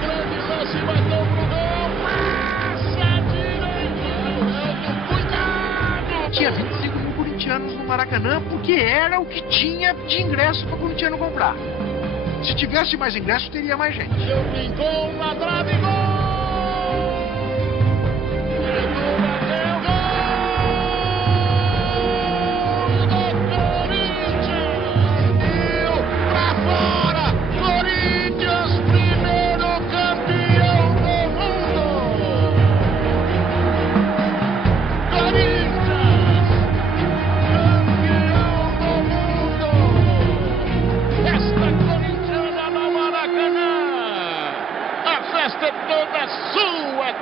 grande lance, bateu pro gol, passa direito, cuidado! Tinha 25 mil corintianos no Maracanã, porque era o que tinha de ingresso para o corintiano comprar. Se tivesse mais ingresso, teria mais gente. Deu pingou na trave, gol!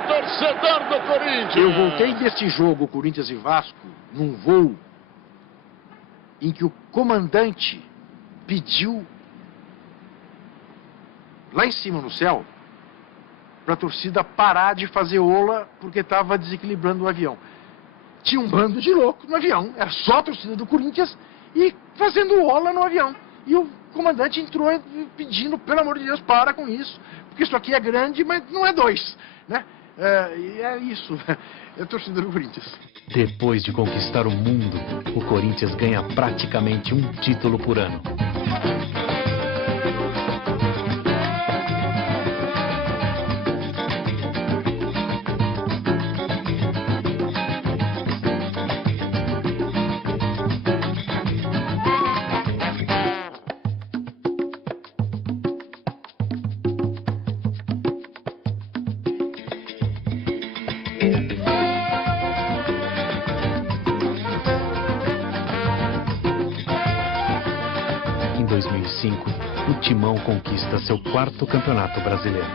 Torcedor do Corinthians. Eu voltei desse jogo, Corinthians e Vasco, num voo em que o comandante pediu lá em cima no céu para a torcida parar de fazer ola porque estava desequilibrando o avião. Tinha um bando de louco no avião, era só a torcida do Corinthians e fazendo ola no avião. E o comandante entrou pedindo, pelo amor de Deus, para com isso, porque isso aqui é grande, mas não é 2, né? E é isso, é a torcida do Corinthians. Depois de conquistar o mundo, o Corinthians ganha praticamente um título por ano. o Timão conquista seu 4º campeonato brasileiro.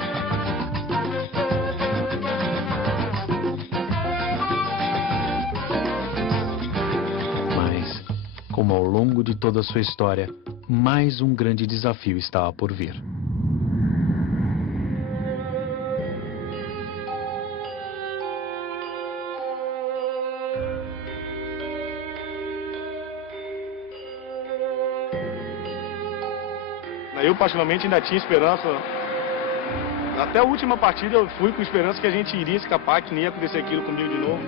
Mas, como ao longo de toda a sua história, mais um grande desafio estava por vir. Eu, particularmente, ainda tinha esperança. Até a última partida eu fui com esperança que a gente iria escapar, que nem ia acontecer aquilo comigo de novo.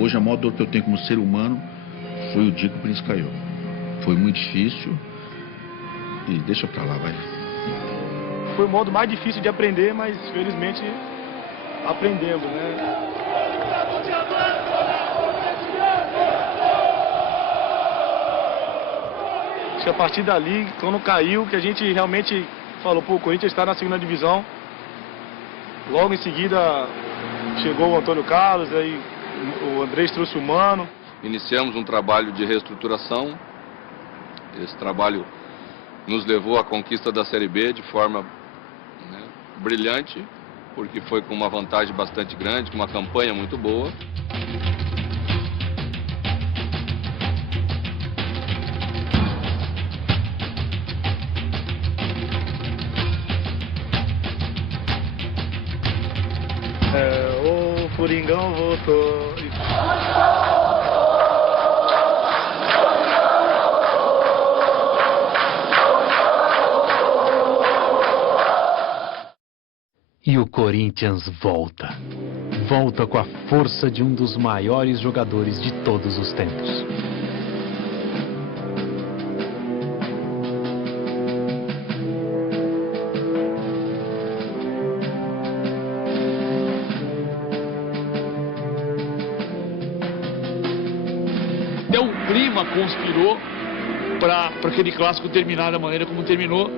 Hoje a maior dor que eu tenho como ser humano foi o dia que o Prince caiu. Foi muito difícil e deixa pra lá, vai. Foi o modo mais difícil de aprender, mas felizmente aprendemos, né? Acho que a partir dali, quando caiu, que a gente realmente falou, pô, o Corinthians está na 2ª divisão. Logo em seguida chegou o Antônio Carlos, aí o Andrés trouxe o Mano. Iniciamos um trabalho de reestruturação. Esse trabalho nos levou à conquista da Série B de forma brilhante, porque foi com uma vantagem bastante grande, com uma campanha muito boa. O Coringão voltou. E o Corinthians volta. Volta com a força de um dos maiores jogadores de todos os tempos. Até o clima conspirou para aquele clássico terminar da maneira como terminou.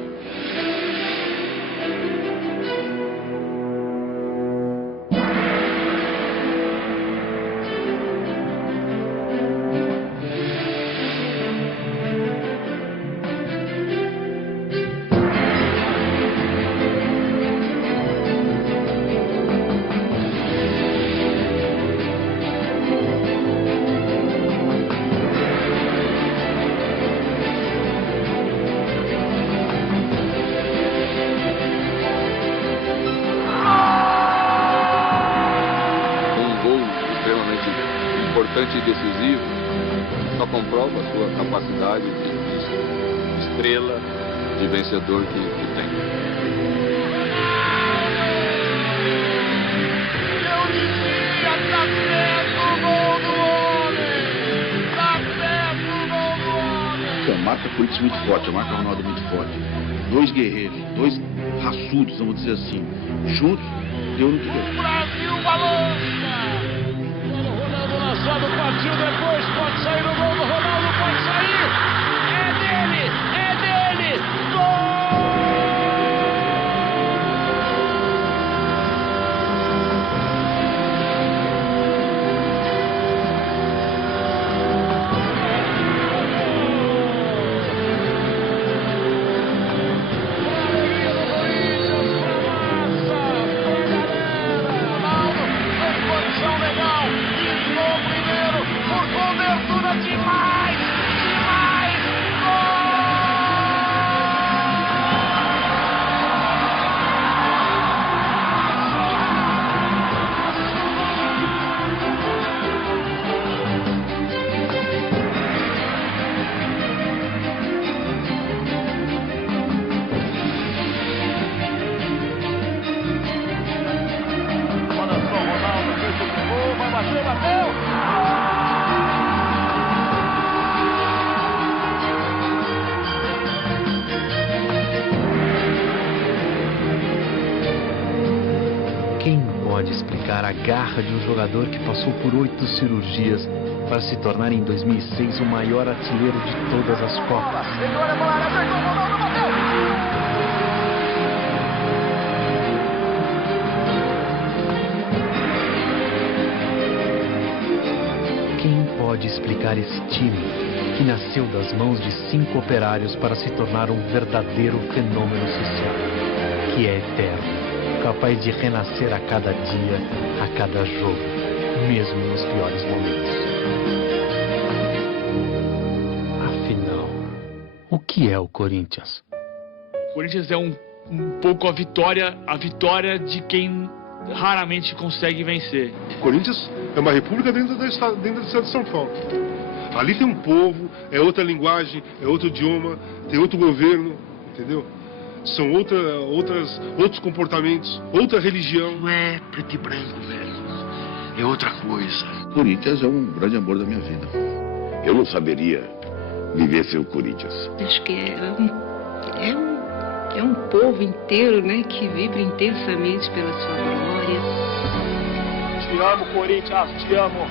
Importante e decisivo, só comprova a sua capacidade de estrela, de vencedor que tem. Eu dizia, tá certo o gol do homem! Tá certo o gol do homem! A marca Corinthians muito forte, a marca Ronaldo muito forte. 2 guerreiros, 2 raçudos, vamos dizer assim. Juntos, deu no que deu. Brasil balança! Lançado, partiu depois, pode sair o gol do Ronaldo, pode sair! É dele! É dele! Gol! Pode explicar a garra de um jogador que passou por 8 cirurgias para se tornar em 2006 o maior artilheiro de todas as Copas. pode explicar esse time, que nasceu das mãos de 5 operários para se tornar um verdadeiro fenômeno social, que é eterno, capaz de renascer a cada dia, a cada jogo, mesmo nos piores momentos. Afinal, o que é o Corinthians? O Corinthians é um pouco a vitória de quem raramente consegue vencer. O Corinthians é uma república dentro do estado de São Paulo. Ali tem um povo, é outra linguagem, é outro idioma, tem outro governo, entendeu? São outros comportamentos, outra religião. Não é preto e branco, velho. É outra coisa. O Corinthians é um grande amor da minha vida. Eu não saberia viver sem o Corinthians. Acho que é um povo inteiro, né, que vibra intensamente pela sua glória. Te amo, Corinthians, te amo.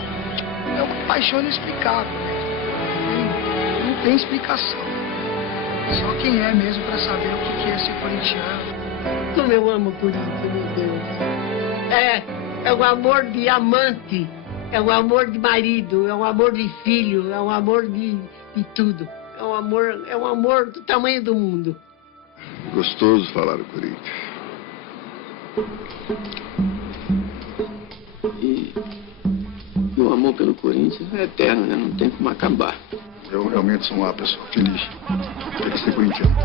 É uma paixão inexplicável. Não tem explicação. Só quem é mesmo para saber o que é ser corintiano. Como eu amo o Corinthians, meu Deus. É um amor de amante, é um amor de marido, é um amor de filho, é um amor de tudo. É um amor do tamanho do mundo. Gostoso falar do Corinthians. E o amor pelo Corinthians é eterno, né? Não tem como acabar. Eu realmente sou uma pessoa feliz por ser corintiano.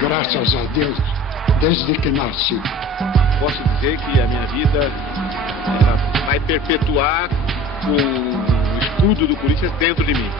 Graças a Deus, desde que nasci. Posso dizer que a minha vida vai perpetuar com o escudo do Corinthians dentro de mim.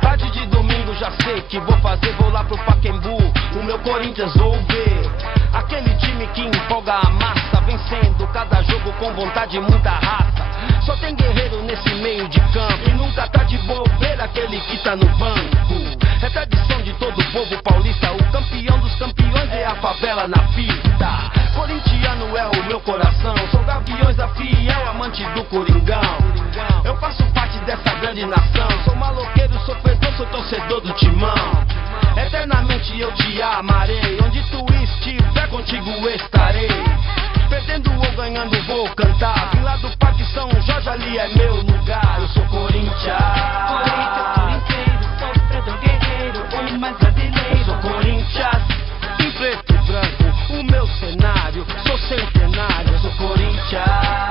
Tarde de domingo já sei que vou lá pro Pacaembu, o meu Corinthians vou ver. Aquele time que empolga a massa, vencendo cada jogo com vontade e muita raça. Só tem guerreiro nesse meio de campo e nunca tá de bobeira aquele que tá no banco. É tradição de todo o povo paulista, o campeão dos campeões é a favela na fita. Corintiano é o meu coração, sou Gaviões da Fiel, amante do Coringão. Eu faço parte dessa grande nação, sou maloqueiro, sofredor, sou torcedor do Timão. Eternamente eu te amarei, onde tu estiver contigo estarei. Perdendo ou ganhando vou cantar, vim lá do Parque São Jorge, ali é meu lugar. Eu sou Corinthians. Corintiano, sofredor, guerreiro, o mais brasileiro. Eu sou Corinthians, em preto e branco, o meu cenário, sou centenário. Eu sou Corinthians.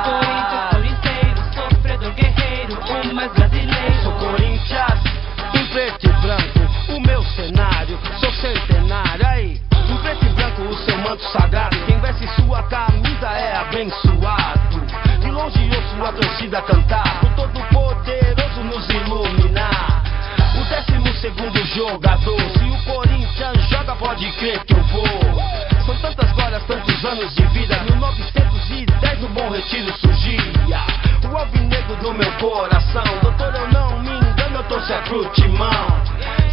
Corintiano, sofredor, guerreiro, o mais brasileiro. Eu sou Corinthians, em preto e branco, o meu cenário, sou centenário. Aí, em preto e branco, o seu manto sagrado, quem veste sua camisa é abençoado. De longe ouço a torcida cantar, o todo poderoso nos iluminar. O 12º jogador, se o Corinthians joga pode crer que eu vou. São tantas glórias, tantos anos de vida, 1910 no Bom Retiro surgia o alvinegro do meu coração. Doutor, eu não me engano, eu torço é pro Timão.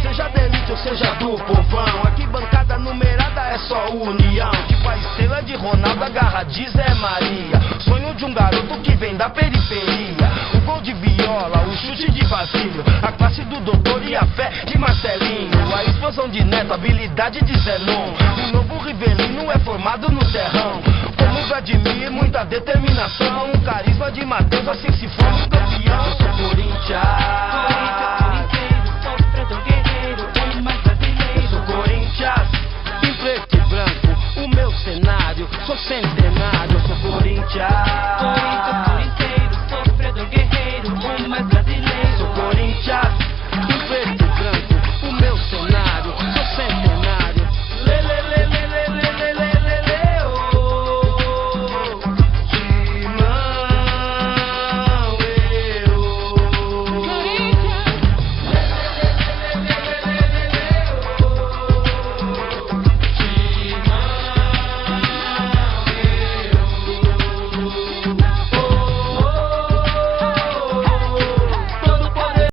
Seja da elite ou seja do povão, aqui bancada numerada é só união. Tipo a estrela de Ronaldo, agarra de Zé Maria, sonho de um garoto que vem da periferia. O gol de Viola, o chute de Basílio, a classe do doutor e a fé de Marcelinho, a explosão de Neto, a habilidade de Zenon. O novo Rivelino é formado no terrão, como Vladimir, muita determinação. O carisma de Matheus, assim se forma um campeão. Eu sou Corinthians. Sou Corinthians, em preto e branco, o meu cenário, sou centenário.